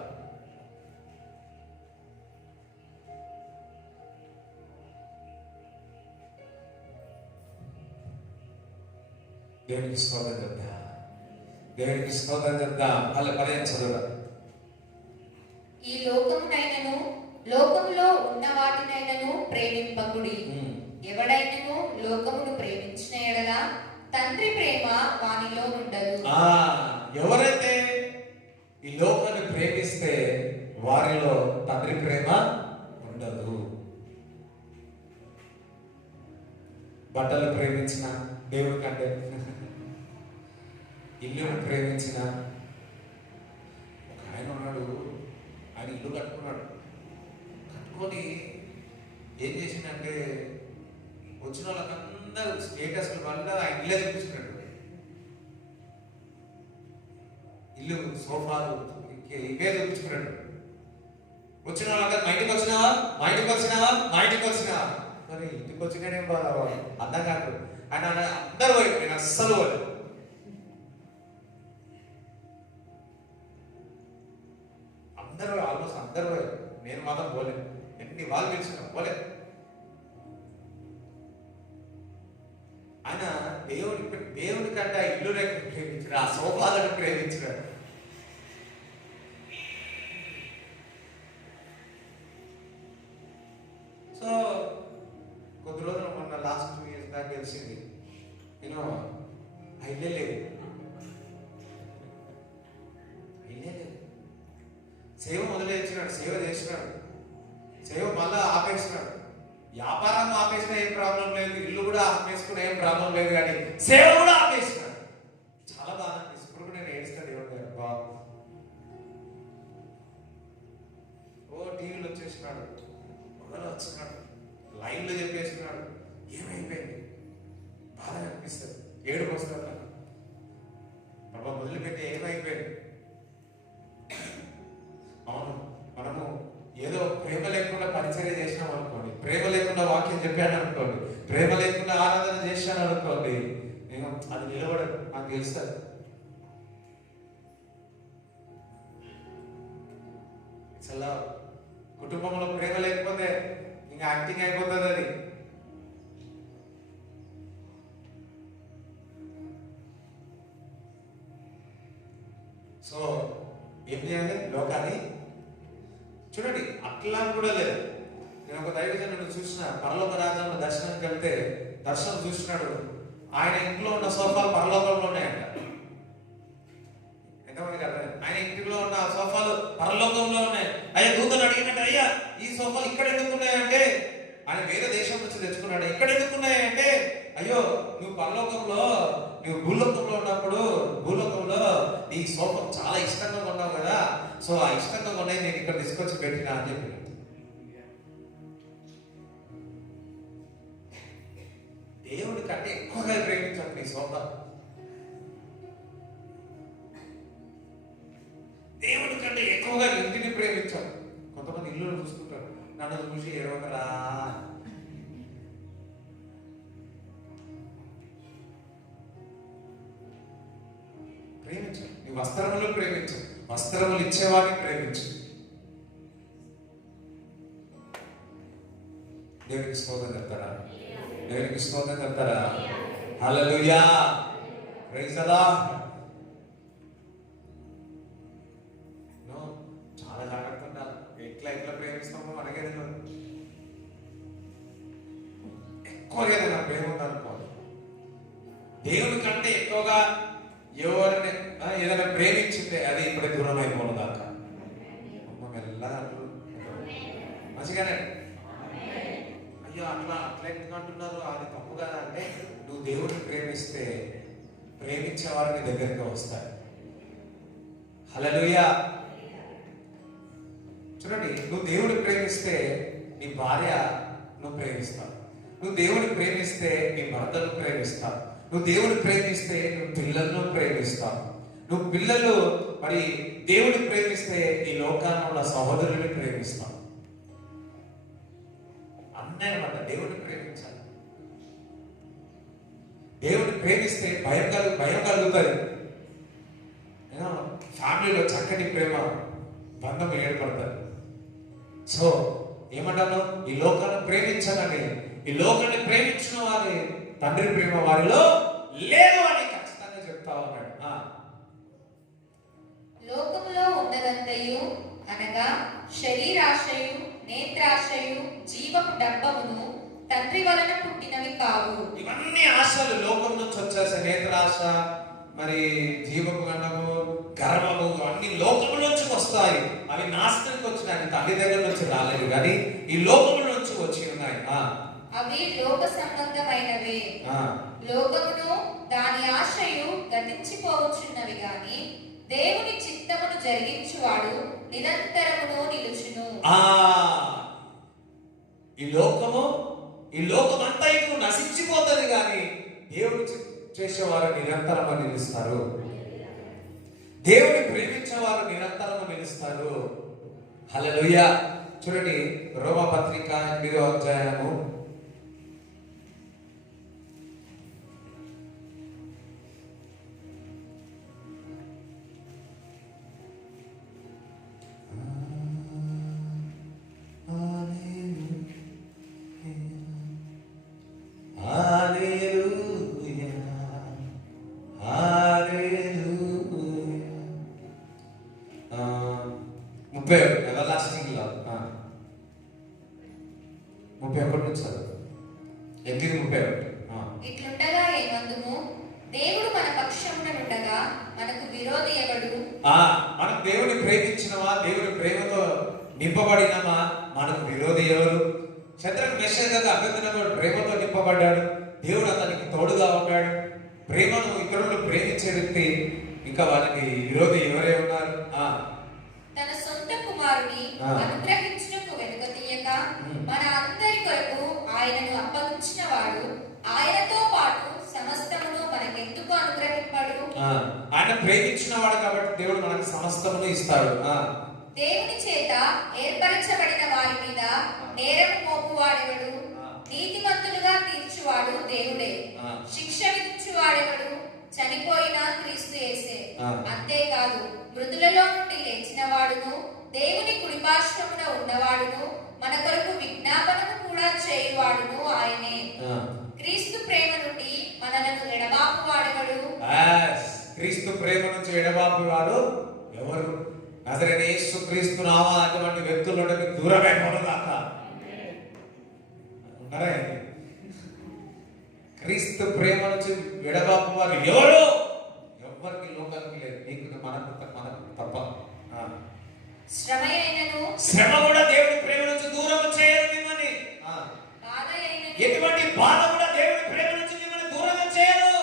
దేవునికి స్తోత్రం చెప్తా. దేవునికి స్తోత్రం చెప్తా. మళ్ళీ 10 చదువు. ఈ లోకమునైనను లోకములో ఉన్న వాటినైనను ప్రేమింపకుడి. ఎవడైనను లోకమును ప్రేమించిన ఎడల తండ్రి ప్రేమ వానిలో ఉండదు. ఎవరైతే ఈ లోకాన్ని ప్రేమిస్తే వారిలో తండ్రి ప్రేమ ఉండదు. బట్టలు ప్రేమించిన దేవుడి కంటే, ఇల్లును ప్రేమించిన, ఒక ఆయన ఉన్నాడు, ఆయన ఇల్లు కట్టుకున్నాడు. కట్టుకొని ఏం చేసిందంటే వచ్చిన వాళ్ళకందరూ స్టేటస్ల వల్ల ఆ ఇల్లే చూపిస్తున్నాడు. ఇల్లు, సోఫాలు ఇవే చూపించుకున్నాడు. వచ్చిన వాళ్ళందరూ మా ఇంటికి వచ్చినావా, మా ఇంటికి వచ్చినావా, మా ఇంటికి వచ్చినావా. మరి ఇంటికి వచ్చినాడేం బాధ అర్థం కాదు. ఆయన అందరూ పోయి, నేను అస్సలు పోలేదు. అందరూ ఆల్మోస్ట్ అందరూ పోయి, నేను మాత్రం పోలేదు. ఎన్ని వాళ్ళు పిలిచినా పోలేదు. ఆయన దేవుడి కంటే ఆ ఇల్లు ప్రేమించాడు, ఆ సోఫాలను ప్రేమించాడు. సో కొద్ది రోజులు మొన్న లాస్ట్ 2 years బ్యాక్ తెలిసింది, నేను ఇల్లే లేదు, ఇల్లే లేదు. సేవ మొదలెచ్చినాడు, సేవ చేసినాడు, సేవ మళ్ళా ఆపేసినాడు. వ్యాపారం ఆపేసినా ఏం ప్రాబ్లం లేదు, ఇల్లు కూడా ఆపేసుకున్నా ఏం ప్రాబ్లం లేదు, కానీ సేవ కూడా ఆపేసినాడు. చాలా బాధ అనిపిస్తుంది. ఇప్పుడు కూడా నేను ఏడుస్తాను దేవుడు గారు. బాబు టీవీలో వచ్చేసినాడు, మొదలు వచ్చినాడు, లైన్లో చెప్పేసినాడు. ఏమైపోయింది, బాధ అనిపిస్తుంది, ఏడుపు వస్తుంది. బాబా మొదలుపెట్టి ఏమైపోయింది. అవును, మనము ఏదో ప్రేమ లేకుండా పరిచర్య చేసినాం అనుకోండి, ప్రేమ లేకుండా వాక్యం చెప్పాను అనుకోండి, ప్రేమ లేకుండా ఆరాధన చేశాను అనుకోండి, నేను అది నిలబడదు, నాకు తెలుస్తుంది. అసలు కుటుంబంలో ప్రేమ లేకపోతే ఇంకా యాక్టింగ్ అయిపోతుంది అది. సో ఏం చేయాలి? లోకాన్ని చూడండి, అట్లా కూడా లేదు. నేను ఒక దైవజనుడు చూసిన, పరలోక రాజ్యంలో దర్శనానికి వెళ్తే దర్శనం చూసినాడు, ఆయన ఇంట్లో ఉన్న సోఫాలు పరలోకంలో ఉన్నాయంట. ఎంతమందికి అర్థం? ఆయన ఇంటిలో ఉన్న సోఫాలు పరలోకంలో ఉన్నాయి. అయ్యా దూతలు అడిగినట్టు, అయ్యా ఈ సోఫాలు ఇక్కడ ఎందుకు ఉన్నాయంటే, ఆయన వేరే దేశం నుంచి తెచ్చుకున్నాడు. ఇక్కడ ఎందుకు ఉన్నాయంటే, అయ్యో నువ్వు పరలోకంలో, నువ్వు భూలోకంలో ఉన్నప్పుడు భూలోకంలో నీ సోఫా చాలా ఇష్టంగా కొన్నావు కదా, సో ఆ ఇష్టంగా కొన్నాయి నేను ఇక్కడ తీసుకొచ్చి పెట్టినా అని చెప్పి. దేవుడి కంటే ఎక్కువగా ప్రేమించాలి నీ సోఫా. దేవుడి కంటే ఎక్కువగా ఇంటిని ప్రేమించాలి. కొంతమంది ఇల్లు చూసుకుంటారు, నన్ను చూసి ఏడవకరా. ప్రేమించు, నీ వస్త్రములు ప్రేమించు, వస్త్రములు ఇచ్చేవాడిని ప్రేమించు. దేవునికి స్తోత్రం చెప్తారా? దేవునికి స్తోత్రం చెప్తారా? హల్లెలూయా, ప్రైజ్ ది లార్డ్. నో, చాలా జాగ్రత్తగా ఉండాలి. ఎట్లా ప్రేమిస్తామో మనకే తెలియదు. ఎక్కువగా ఏదైనా ప్రేమ ఉందనుకోవాలి, దేవుని కంటే ఎక్కువగా ఎవరిని ఏదైనా ప్రేమించింటే అది ఇప్పుడే దూరం అయిపోను దాకా. మెల్లగా మంచిగానే. అయ్యో అట్లా ఎందుకు అంటున్నారు, అది తప్పు కదా అంటే, నువ్వు దేవుడిని ప్రేమిస్తే ప్రేమించే వారిని దగ్గరికి వస్తాయి. హల్లెలూయా. చూడండి, నువ్వు దేవుడిని ప్రేమిస్తే నీ భార్య నువ్వు ప్రేమిస్తావు, నువ్వు దేవుడిని ప్రేమిస్తే నీ భర్తను ప్రేమిస్తావు, నువ్వు దేవుడిని ప్రేమిస్తే నువ్వు పిల్లలను ప్రేమిస్తావు, నువ్వు పిల్లలు మరి దేవుడిని ప్రేమిస్తే ఈ లోకాన్ని ఉన్న సహోదరుని ప్రేమిస్తావు. అన్నమాట దేవుడిని ప్రేమించాలి. దేవుడిని ప్రేమిస్తే భయం కలుగుతుంది. ఫ్యామిలీలో చక్కటి ప్రేమ బంధం ఏర్పడుతుంది. సో ఏమంటాను, ఈ లోకాన్ని ప్రేమించాలని, ఈ లోకాన్ని ప్రేమించిన వారి తండ్రి ప్రేమ వారిలో లేదు అని ఖచ్చితంగా చెప్తా ఉన్నాడు. లోకములో ఉన్నదంతయు అనగా శరీరాశయు, నేత్రాశయు, జీవపు డబ్బమును తండ్రి వలన పుట్టినవి కావు. ఇవన్నీ ఆశలు లోకం నుంచి వచ్చేసే, నేత్రాశ, మరి జీవపు గండము, గర్వము, అన్ని లోకము నుంచి వస్తాయి. అవి నాశనానికి వచ్చినాయి, తల్లి దగ్గర నుంచి రాలేదు, కానీ ఈ లోకము నుంచి వచ్చి ఉన్నాయి. అవి లోక సంబంధమైనవే. లోకమును దాని ఆశయు గతించిపోవచ్చున్నవి గాని దేవుని చిత్తమును జరిగించువాడు నిరంతరమును నిలుచును. ఈ లోకం అంతా ఇటు నశించిపోతుంది, కానీ దేవుడు చేసేవారు నిరంతరము నిలుస్తారు. దేవుని ప్రేమించేవారు నిరంతరము నిలుస్తారు. హల్లెలూయా. చూడండి, రోమపత్రిక 8వ అధ్యాయము 30 everlasting love. 31 నుంచి చదువు. 8:31. ఇట్లుండగా ఏమందుము, దేవుడు మన పక్షమున నుండగా మనకు విరోధి ఎవడు? మనం దేవుని ప్రేమించినవా, దేవుని ప్రేమతో నింపబడినమా, మనకు విరోధి ఎవరు? శత్రుకు మెషగా అభ్యర్థినవాడు ప్రేమతో నింపబడ్డాడు, దేవుడు అతనికి తోడుగా ఉన్నాడు. ప్రేమను ఇతరులను ప్రేమించే వ్యక్తి, ఇంకా వారికి విరోధి ఎవరే ఉన్నారు? తన సొంత కుమారుని అనుగ్రహించుటకు వెనుక తీయక మన అందరి కొరకు ఆయనను అప్పగించిన వాడు ఆయనతో పాటు సమస్తమును మనకెందుకు అనుగ్రహింపడు? ఆయన ప్రేమించిన వాడు కాబట్టి దేవుడు మనకు సమస్తమును ఇస్తాడు. దేవుని చేత ఏర్పరచబడిన వారి మీద నేరము మోపువాడెవడు? నీతిమంతులుగా తీర్చువాడు దేవుడే. శిక్ష విధించువాడెవడు? చనిపోయిన క్రీస్తు యేసే. అంతేకాదు, మృతులలో నుండి లేచిన వాడును, దేవుని కుడిపార్శ్వమున ఉన్నవాడును, మన కొరకు విజ్ఞాపనము కూడా చేయువాడును ఆయనే. క్రీస్తు ప్రేమ నుండి మనలను ఎడబాపు వాడెవడు? క్రీస్తు ప్రేమ నుంచి ఎడబాపు వాడు ఎవరు? నజరేయుడైన యేసు క్రీస్తు నామమున అటువంటి వ్యక్తుల నుండి దూరమే పోనుగాక. ఉన్నారా? క్రీస్తు ప్రేమ నుంచి ఎడబాపు వారు ఎవరు? ఎవరికి లోకానికి లేదు, నీకు మనకు తప్ప. శ్రమ కూడా దేవుని ప్రేమ నుంచి దూరం చేయదు మిమ్మల్ని. ఎటువంటి బాధ కూడా దేవుని ప్రేమ నుంచి మిమ్మల్ని దూరం చేయదు.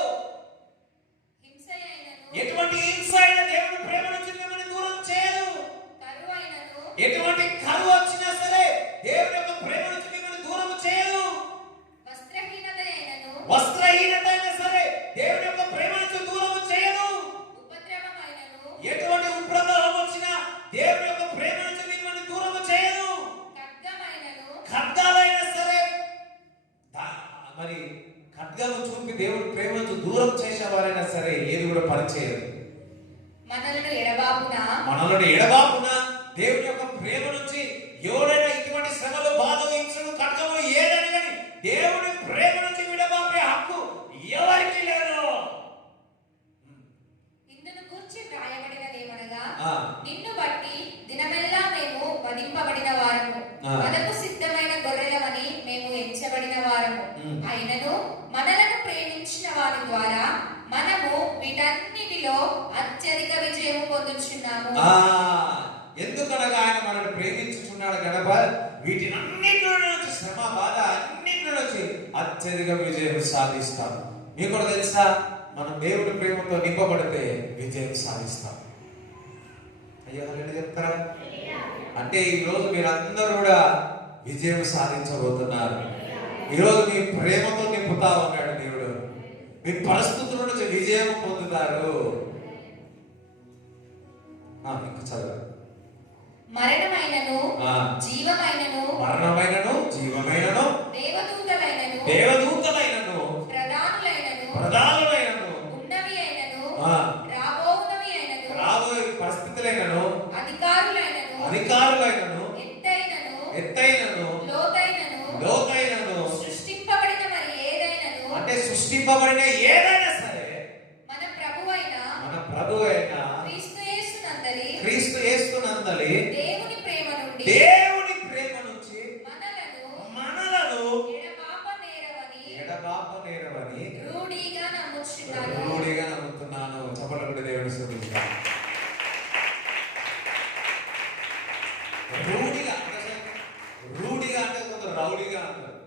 ఎటువంటి హింస అయినా దేవుని ప్రేమ నుంచి మిమ్మల్ని దూరం చేయదు. ఎటువంటి కరువు వచ్చినా సరే దేవుని యొక్క ప్రేమ నుంచి మిమ్మల్ని దూరం చేయదు. వస్త్రహీనత అయినా సరే దేవుని యొక్క ప్రేమ నుంచి దూరం చేయదు. ఎటువంటి ఉపద్రవం వచ్చినా దేవుని యొక్క ప్రేమ నుంచి మిమ్మల్ని దూరం చేయదు. ఖడ్గాలైనా సరే, మరి ఖడ్గము చూపి దేవుని ప్రేమ నుంచి దూరం చేసేవారైనా సరే ఏది కూడా పనిచేయదు. మనలను ఎడబాపున దేవుని యొక్క ప్రేమ నుంచి ఎవరైనా ఇటువంటి శ్రమలు, బాధలు, హింసలు, ఖడ్గములు ఏదని కానీ దేవుని ప్రేమ నుంచి విడబాపే హక్కు ఎవరికి లేదు. ఇందును గూర్చి వ్రాయబడినదేమనగా, నిన్ను బట్టి దినమెల్లా మేము వధింపబడిన వారము, మనకు సిద్ధమైన గొర్రెలమని మేము ఎంచబడిన వారము. అయినను మనలను ప్రేమించిన వారి ద్వారా మనము వీటన్నిటిలో అత్యధిక విజయం పొందుచున్నాము. ఎందుకనగా ఆయన మనల్ని ప్రేమించుచున్నాడు గనక వీటినన్నిటిలో నుంచి, శ్రమ, బాధ అన్నిటిలో నుంచి అత్యధిక విజయం సాధిస్తాం. మీకు కూడా తెలుసా, మనం దేవుడి ప్రేమతో నింపబడితే విజయం సాధిస్తాం. అయ్యో చెప్తారా? అంటే ఈ రోజు మీరందరూ కూడా విజయం సాధించబోతున్నారు. ఈరోజు మీ ప్రేమతో నింపుతా ఉన్నాడు దేవుడు. మీ పరిస్థితుల నుంచి విజయం పొందుతారు. ఇంకా చదువు. మరణమైనను జీవమైనను దేవదూతలైనను ప్రధానులైనను ఉన్నవి అయినను రాబోయే పరిస్థితులైనను అధికారులైనను ఎత్తైనను లోతైనను సృష్టింపబడిన మరి ఏదైనను, అంటే సృష్టింపబడిన ఏదైనా సరే మన ప్రభువైన క్రీస్తు యేసునందలి దేవుని ప్రేమ నుంచి మనలను ఎడబాప నేరవని రూఢిగా నమ్ముతున్నాను. చెప్పండి దేవుని స్తుతించుదాం. రూఢిగా అంటే కొంత రౌడీగా అంటారు.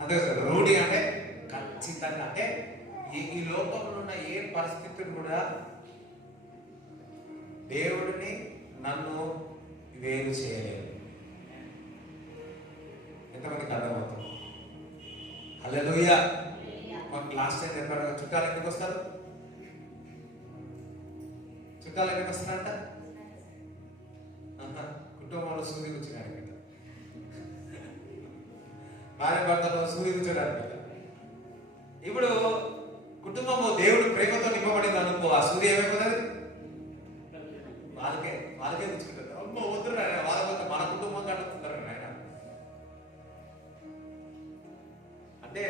అంతే సార్. రూఢి అంటే ఖచ్చితంగా, అంటే ఈ లోకంలో ఉన్న ఏ పరిస్థితి కూడా దేవుడిని నన్ను వేరు చేయలేదు. ఎంతమందికి అర్థమవుతుంది? హల్లెలూయా. మాకు లాస్ట్ టైం చెప్పారు, చుట్టాలు ఎందుకు వస్తారు? చుట్టాలు ఎందుకు వస్తారంట? కుటుంబంలో సూర్యుడు కూర్చోడానికి, భార్య భర్తలో సూర్యుడు కూర్చోడానికి. ఇప్పుడు కుటుంబము దేవుడు ప్రేమతో నింపబడింది అనుకో, ఆ సూర్య ఏమైపోతుంది? వాళ్ళకే కూర్చుంటారు. అమ్మ వద్దురు వాళ్ళ మన కుటుంబం కట్టుకుంటారు ఆయన. అంటే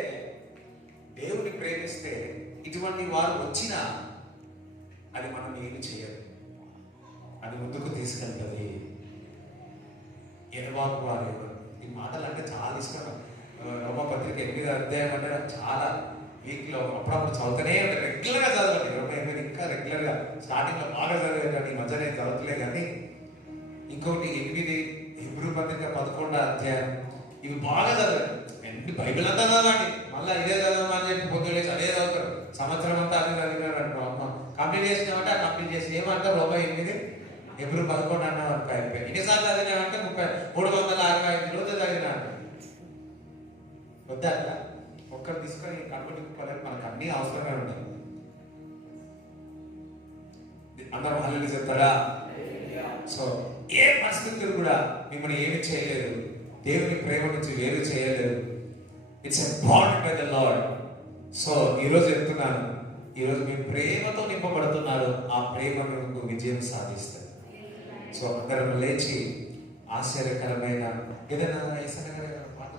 దేవుని ప్రేమిస్తే ఇటువంటి వారు వచ్చినా అది మనం ఏమి చేయదు, అది ముందుకు తీసుకెళ్తుంది. ఎడబాబు వారు ఈ మాటలు అంటే చాలా ఇష్టం. రోమపత్రిక 8వ అధ్యాయం అంటే నాకు చాలా వీక్లో అప్పుడప్పుడు చదువుతూనే ఉంటాను, రెగ్యులర్గా చదవండి. 28 ఇంకా రెగ్యులర్గా స్టార్టింగ్లో బాగా చదివాను, కానీ ఈ మధ్య నేను చదవట్లేదు. కానీ ఇంకొకటి 8 హెబ్రీ పత్రిక 11వ అధ్యాయం, ఇవి బాగా చదవండి. బైబిల్ అంతా చదవండి, మళ్ళీ ఇదే చదవమని చెప్పి పొద్దులేసి అదే చదువుతారు. సంవత్సరం అంతా అదే చదివినారు అంటారు. అమ్మ కంప్లీట్ చేసినామంటే ఆ కంప్లీట్ చేసి ఏమంటారు? 8 హెబ్రీ 11 అన్న అయిపోయి ఎన్నిసార్లు చదివినామంటే 365 రోజులు చదివినా అంటారు. వద్దా? ఒక్కరు తీసుకొని కట్టుకోలేదు, మనకు అన్ని అవసరమే ఉంటాయి. అందరం హల్లెలూయా చెప్తారా? సో ఏ పరిస్థితులు కూడా మిమ్మల్ని ఏమి చేయలేదు, దేవుని ప్రేమ నుంచి వేరు చేయలేదు. It's a bond by the lord. So ఈరోజు చెప్తున్నాను, ఈరోజు మీ ప్రేమతో నింపబడుతున్నారు, ఆ ప్రేమ మీకు విజయం సాధిస్తారు. సో అందరం లేచి ఆశ్చర్యకరమైన ఏదైనా పాట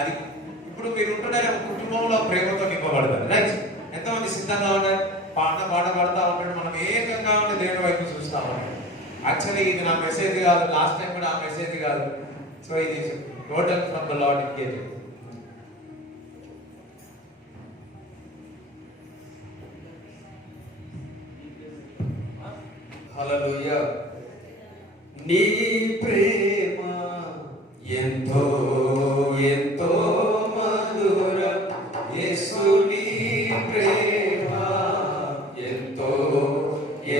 అది ఇప్పుడు మీరు ఉంటున్నారు కుటుంబంలో ప్రేమతో నింపబడతారు. రైట్? ఎంతమంది సిద్ధంగా ఉన్నారు? పాట పాడతా ఉంటాడు, మనం ఏకంగా ఉండి దేవుని వైపు చూస్తా ఉంటాం. యాక్చువల్లీ ఇది నా మెసేజ్ కాదు, లాస్ట్ టైం కూడా ఆ మెసేజ్ కాదు. సో ఇది total from the lord it. Hallelujah. నీ ప్రేమ ఎంతో ఎంతో మధురం, యేసు నీ ప్రేమ ఎంతో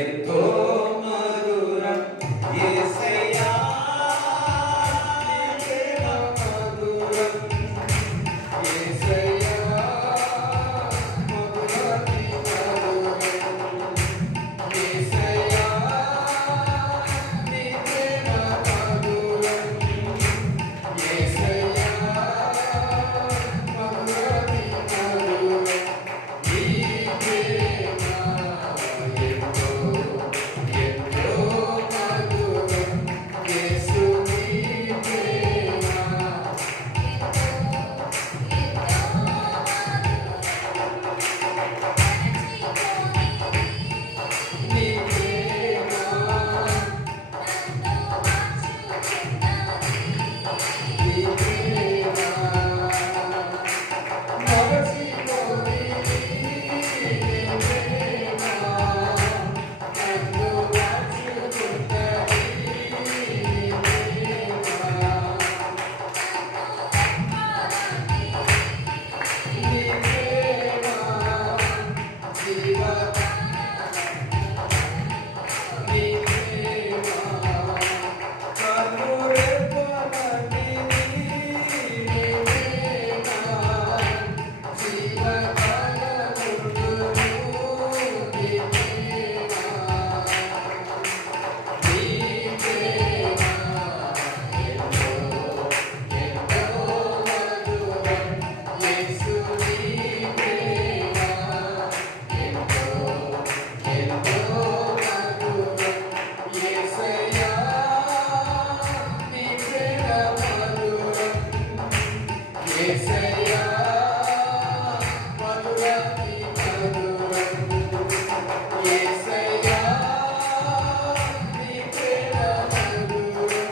ఎంతో మధురం, యేసయ్యా నీ ప్రేమ మధురం, యేసయ్యా మధురాతి మధురం, యేసయ్యా నీ ప్రేమ మధురం, యేసయ్యా మధురాతి మధురం, నీ ప్రేమ ఎంతో ఎంతో మధురం, యేసు నీ ప్రేమ నీ ప్రేమ నీ ప్రేమ మరచిపోని నీ ప్రేమ నన్ను మార్చుకుంటది, నీ ప్రేమ నీ ప్రేమ జీవ నీ ప్రేమ కనురెప్పలని నీ ప్రేమ జీవకాలముందును నీ ప్రేమ నీ ప్రేమ ఎంతో ఎంతో మధురం, యేసు నీ ప్రేమ ఎంతో ఎంతో మధురం, యేసయ్యా నీ ప్రేమ మధురం, యేసయ్యా మధురాతి మధురం, యేసయ్యా నీ ప్రేమ మధురం,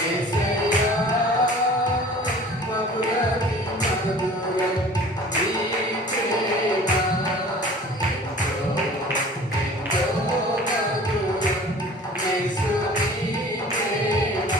యేసయ్యా మధురాతి మధురం, నీ ప్రేమ ఎంతో ఎంతో మధురం, యేసు నీ ప్రేమ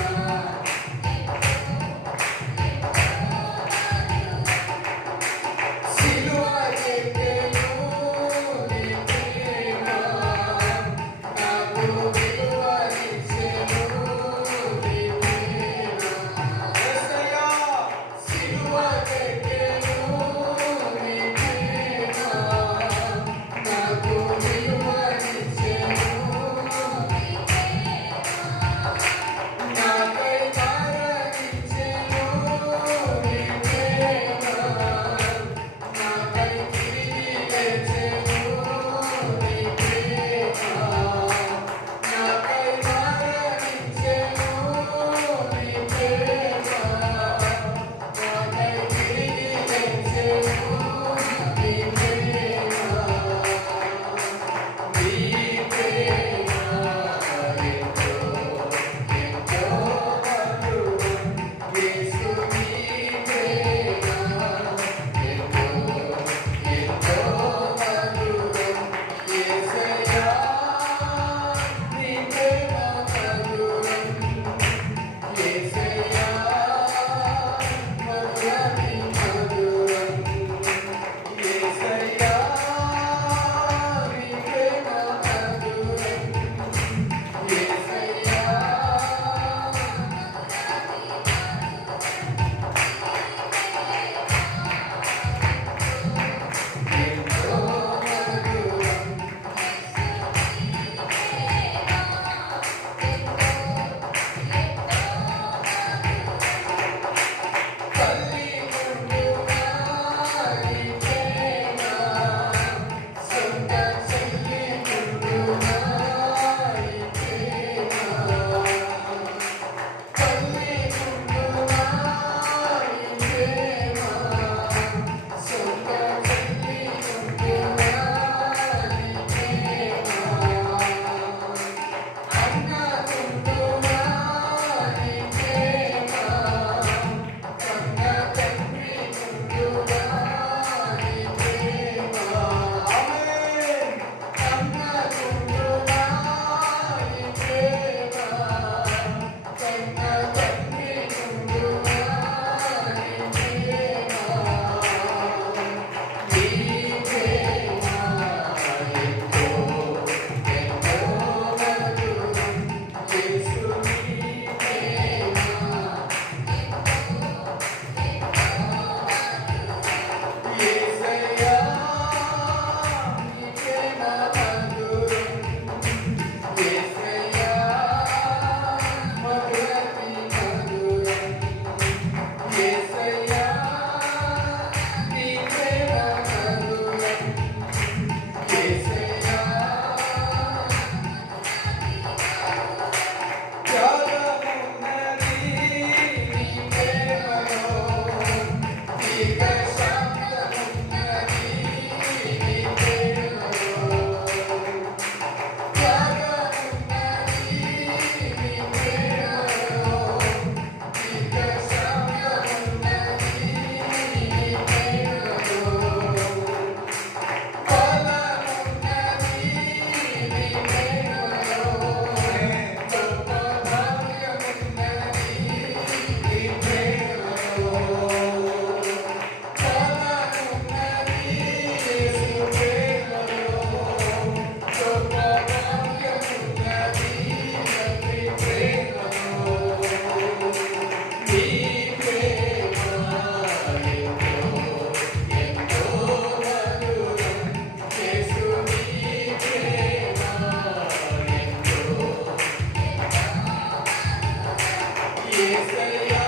యేసయ్యా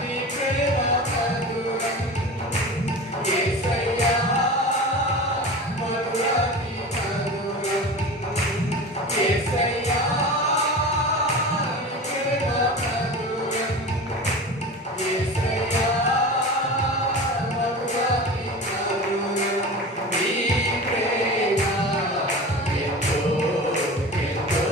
నీ ప్రేమ మధురం యేసయ్యా మధురాతి మధురం యేసయ్యా నీ ప్రేమ మధురం యేసయ్యా మధురాతి మధురం నీ ప్రేమ ఎంతో ఎంతో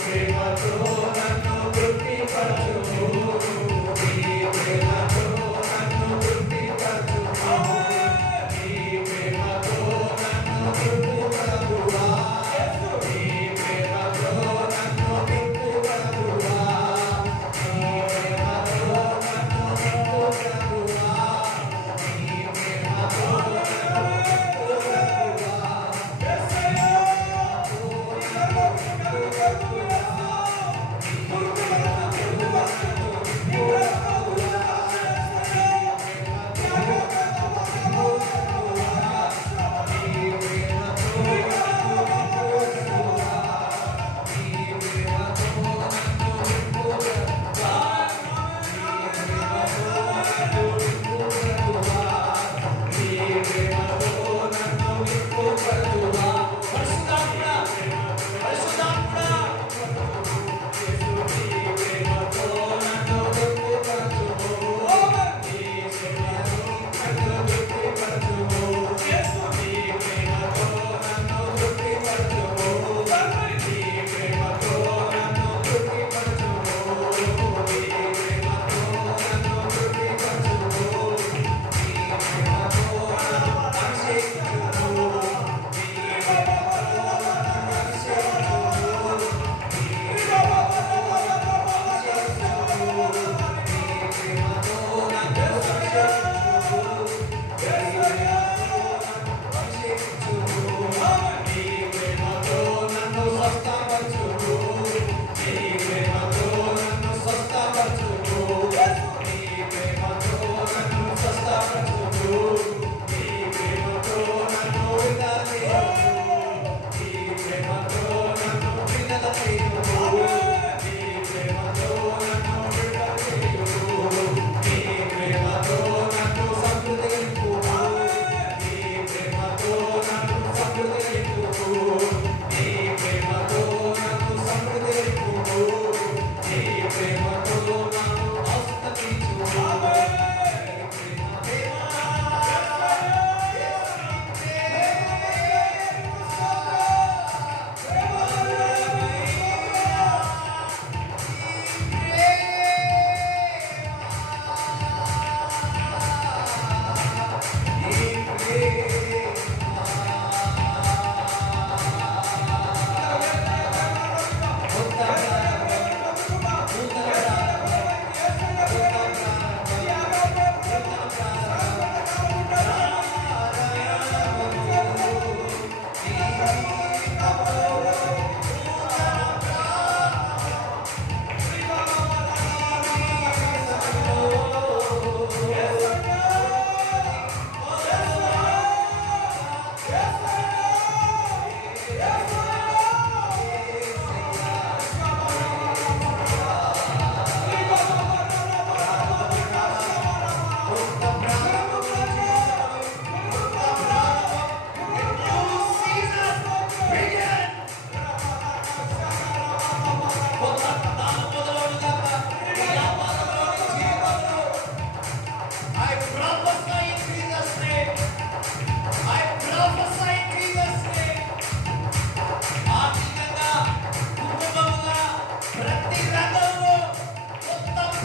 ప్రేమతో నన్ను తృప్తిపరచుము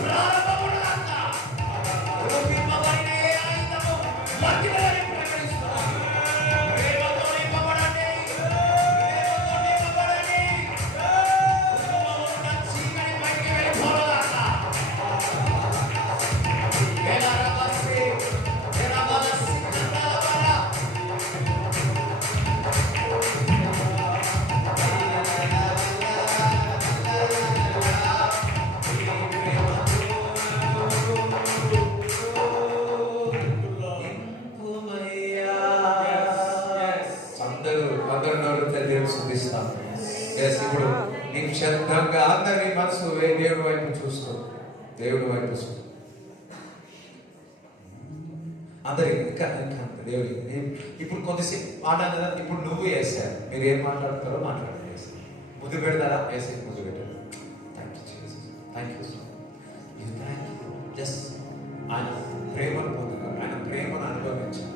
ప్రారంభముగాక. రూపింపబడిన ఏ ఆయుధము వర్ధిల్లదని ప్రకటిస్తున్నాను. ప్రేమతో నింపబడండి. ప్రేమతో నింపబడండి. కుటుంబములో ఉన్న చీకటి బయటికి వెళ్ళిపోవుగాక. వేలాడవలసి, వేలాడవలసి నందలవల. ఇంపుమయ్యా. అందరూ నోరుతో దేవుని స్తుతిస్తాం. Yes, ఇప్పుడు నిశ్శబ్దంగా అందరి మనసు దేవుడి వైపు చూస్తూ, దేవుడి వైపు చూస్తూ అందరి ఇంకా దేవుడి ఇప్పుడు కొద్దిసేపు మాట్లాడాలి కదా. ఇప్పుడు నువ్వు వేసారు, మీరు ఏం మాట్లాడతారో మాట్లాడాలి. ముద్దు పెడతారా? వేసే ముద్దు పెట్టారు. Thank you Jesus, thank you so you, thank you. Just ఆయన ప్రేమను పొందుకో, ఆయన ప్రేమను అనుభవించాలి.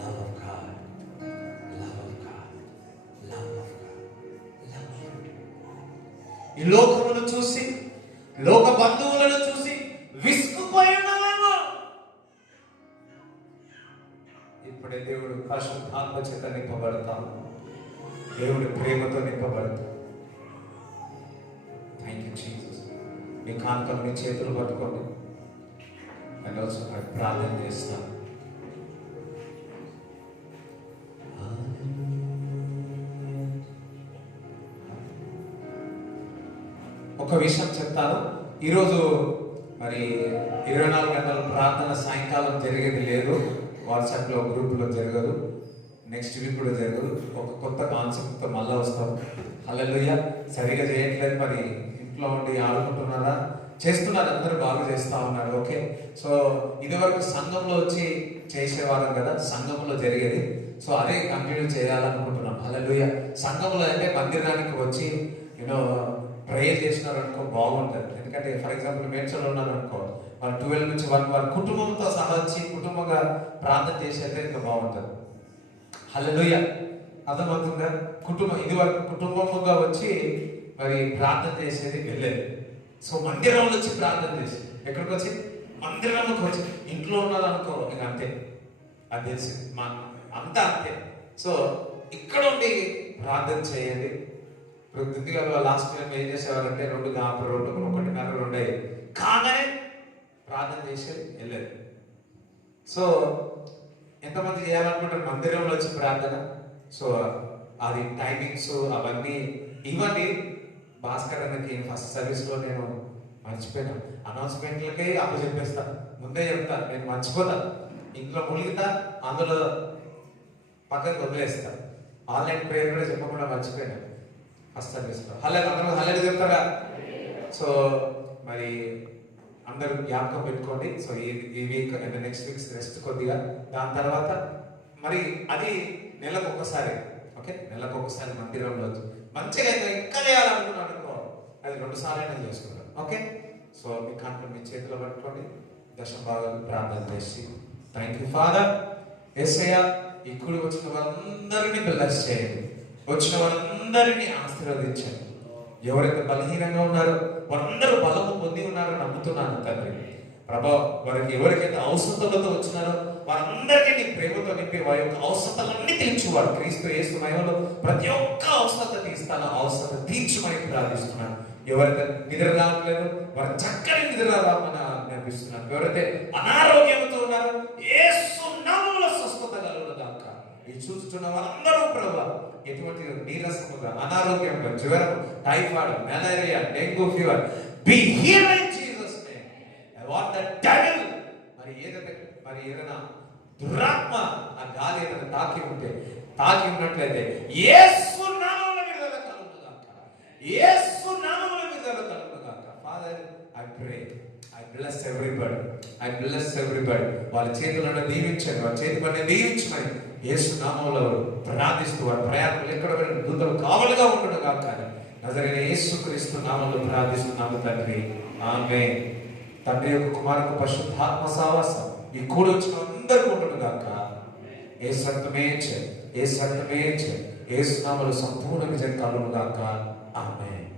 Love of God, love of God, love of God, love of God. ఈ లోకమును చూసి, లోక బంధువులను చూసి విసుగుపోయి ఉన్నావేమో. ఇప్పుడే దేవుడు పరిశుద్ధాత్మ చేత నింపబడతాం. దేవుడి ప్రేమతో నింపబడతాం. Thank you Jesus. మీ కాంతం మీ చేతులు పట్టుకోండి. అండ్ ఆల్సో ప్రార్థన చేస్తాను. ఒక విషయం చెప్తాను. ఈరోజు మరి 24 గంటల ప్రార్థన సాయంకాలం జరిగేది లేదు. వాట్సాప్లో గ్రూపులో జరగదు. నెక్స్ట్ వీక్ కూడా జరగదు. ఒక కొత్త కాన్సెప్ట్తో మళ్ళీ వస్తాం. హల్లెలూయా. సరిగా చేయట్లేదు, మరి ఇంట్లో ఉండి ఆడుకుంటున్నారా? చేస్తున్నారు, అందరూ బాగా చేస్తూ ఉన్నారు. ఓకే. సో ఇదివరకు సంఘంలో వచ్చి చేసేవాళ్ళం కదా, సంఘంలో జరిగేది. సో అదే కంటిన్యూ చేయాలనుకుంటున్నాం. హల్లెలూయా. సంఘంలో అంటే మందిరానికి వచ్చి ప్రేయర్ చేసినారు అనుకో బాగుంటుంది. ఎందుకంటే ఫర్ ఎగ్జాంపుల్ మేడ్చల్లో ఉన్నారు అనుకో, వాళ్ళు 12 నుంచి 1 వారి కుటుంబంతో సహా వచ్చి కుటుంబంగా ప్రార్థన చేసేస్తే ఇంకా బాగుంటుంది. హల్లెలూయా. అర్థమవుతుందా? ఇది వరకు కుటుంబంగా వచ్చి మరి ప్రార్థన చేసేది వెళ్ళేది. సో మందిరంలో వచ్చి ప్రార్థన చేసి, ఎక్కడికి వచ్చి? మందిరంలోకి వచ్చి. ఇంట్లో ఉన్నది అనుకో ఇక అంతే, అది తెలిసి మా అంతా అంతే. సో ఇక్కడ ఉండి ప్రార్థన చేయండి. ఇప్పుడు దిద్దిగా లాస్ట్ టైం ఏం చేసేవారంటే 2 గాపు 2 1:30 2 కాగానే ప్రార్థన చేసి వెళ్ళేది. సో ఎంతమంది చేయాలనుకుంటారు మందిరంలో వచ్చి ప్రార్థన? సో అది టైమింగ్స్ అవన్నీ ఇవ్వండి. భాస్కర్ అన్నకి ఫస్ట్ సర్వీస్లో నేను మర్చిపోయాను. అనౌన్స్మెంట్లకే అప్పు చెప్పేస్తా, ముందే చెప్తా, నేను మర్చిపోతా, ఇంట్లో మునిగితా, అందులో పక్కకు వదిలేస్తా. ఆన్లైన్ ప్రేయర్ కూడా చెప్పకుండా మర్చిపోయాను ఫస్ట్ సర్వీస్లో. అందరూ హల్లెలూయా చెప్తారా? సో మరి అందరూ జ్ఞాపకం పెట్టుకోండి. సో ఈ week and next weeks rest కొద్దిగా, దాని తర్వాత మరి అది నెలకు ఒకసారి. ఓకే, నెలకు ఒకసారి మందిరంలో మంచిగా ఇంకా చేయాలనుకున్నాను అనుకో, అది 2 సార్లు చేసుకుంటాం. ఓకే. సో మీ కంట్రోల్ మీ చేతిలో పట్టుకోండి. దశభాగాలు ప్రార్థన చేసి, థ్యాంక్ యూ ఫాదర్. యేసయ్య, ఇక్కడ వచ్చిన వాళ్ళందరినీ బ్లెస్ చేయండి. వచ్చిన వాళ్ళందరినీ ఆశీర్వదించండి. ఎవరైతే బలహీనంగా ఉన్నారో వారందరూ బలము పొంది ఉన్నారో నమ్ముతున్నాను తండ్రి. ప్రభా, వారికి ఎవరికైతే అవసరతలతో వచ్చినారో వారందరికీ నీ ప్రేమతో నింపి వారి యొక్క అవసరతలన్నీ తీర్చువాడు. క్రీస్తు యేసు మహిమలో ప్రతి ఒక్క అవసరత తీస్తాను, అవసరత తీర్చుమని ప్రార్థిస్తున్నాను. ఎవరైతే నిద్ర రావట్లేదు వారు చక్కని నిద్ర రావాలని ఆజ్ఞాపిస్తున్నాను. ఎవరైతే అనారోగ్యంతో ఉన్నారో యేసు నామములో స్వస్థత కలుగునుగాక. ఇది చూస్తున్న వాళ్ళందరూ ప్రభా, ఎటువంటి నీరసముగా, అనారోగ్యంగా, జ్వరం, typhoid, malaria, dengue fever be healed in Jesus name. I want the devil మరి ఏదైనా దురాత్మ ఆ గాలి ఏదైనా తాకి ఉన్నట్లయితే యేసు నామములో విడుదల కలుగును గాక. యేసు నామములో విడుదల కలుగును గాక. Father, I pray, I bless everybody. వాళ్ళ చేతులను దీవించండి, వాళ్ళ చేతి పని దీవించమని యేసు నామములో ప్రార్థిస్తూ వారి ప్రయాణం ఎక్కడ వెళ్ళిన దూతలు కావలుగా ఉండడు గాక. నజరైన యేసుక్రీస్తు నామములో ప్రార్థిస్తున్నాము తండ్రి, ఆమేన్. తండ్రి యొక్క కుమారుడు పరిశుద్ధాత్మ సహవాసం ఈ కూడి వచ్చిన అందరికీ ఉండడు గాక. యేసు రక్తమే యేసు నామములో సంపూర్ణ విజయం కలుగును గాక. ఆమేన్.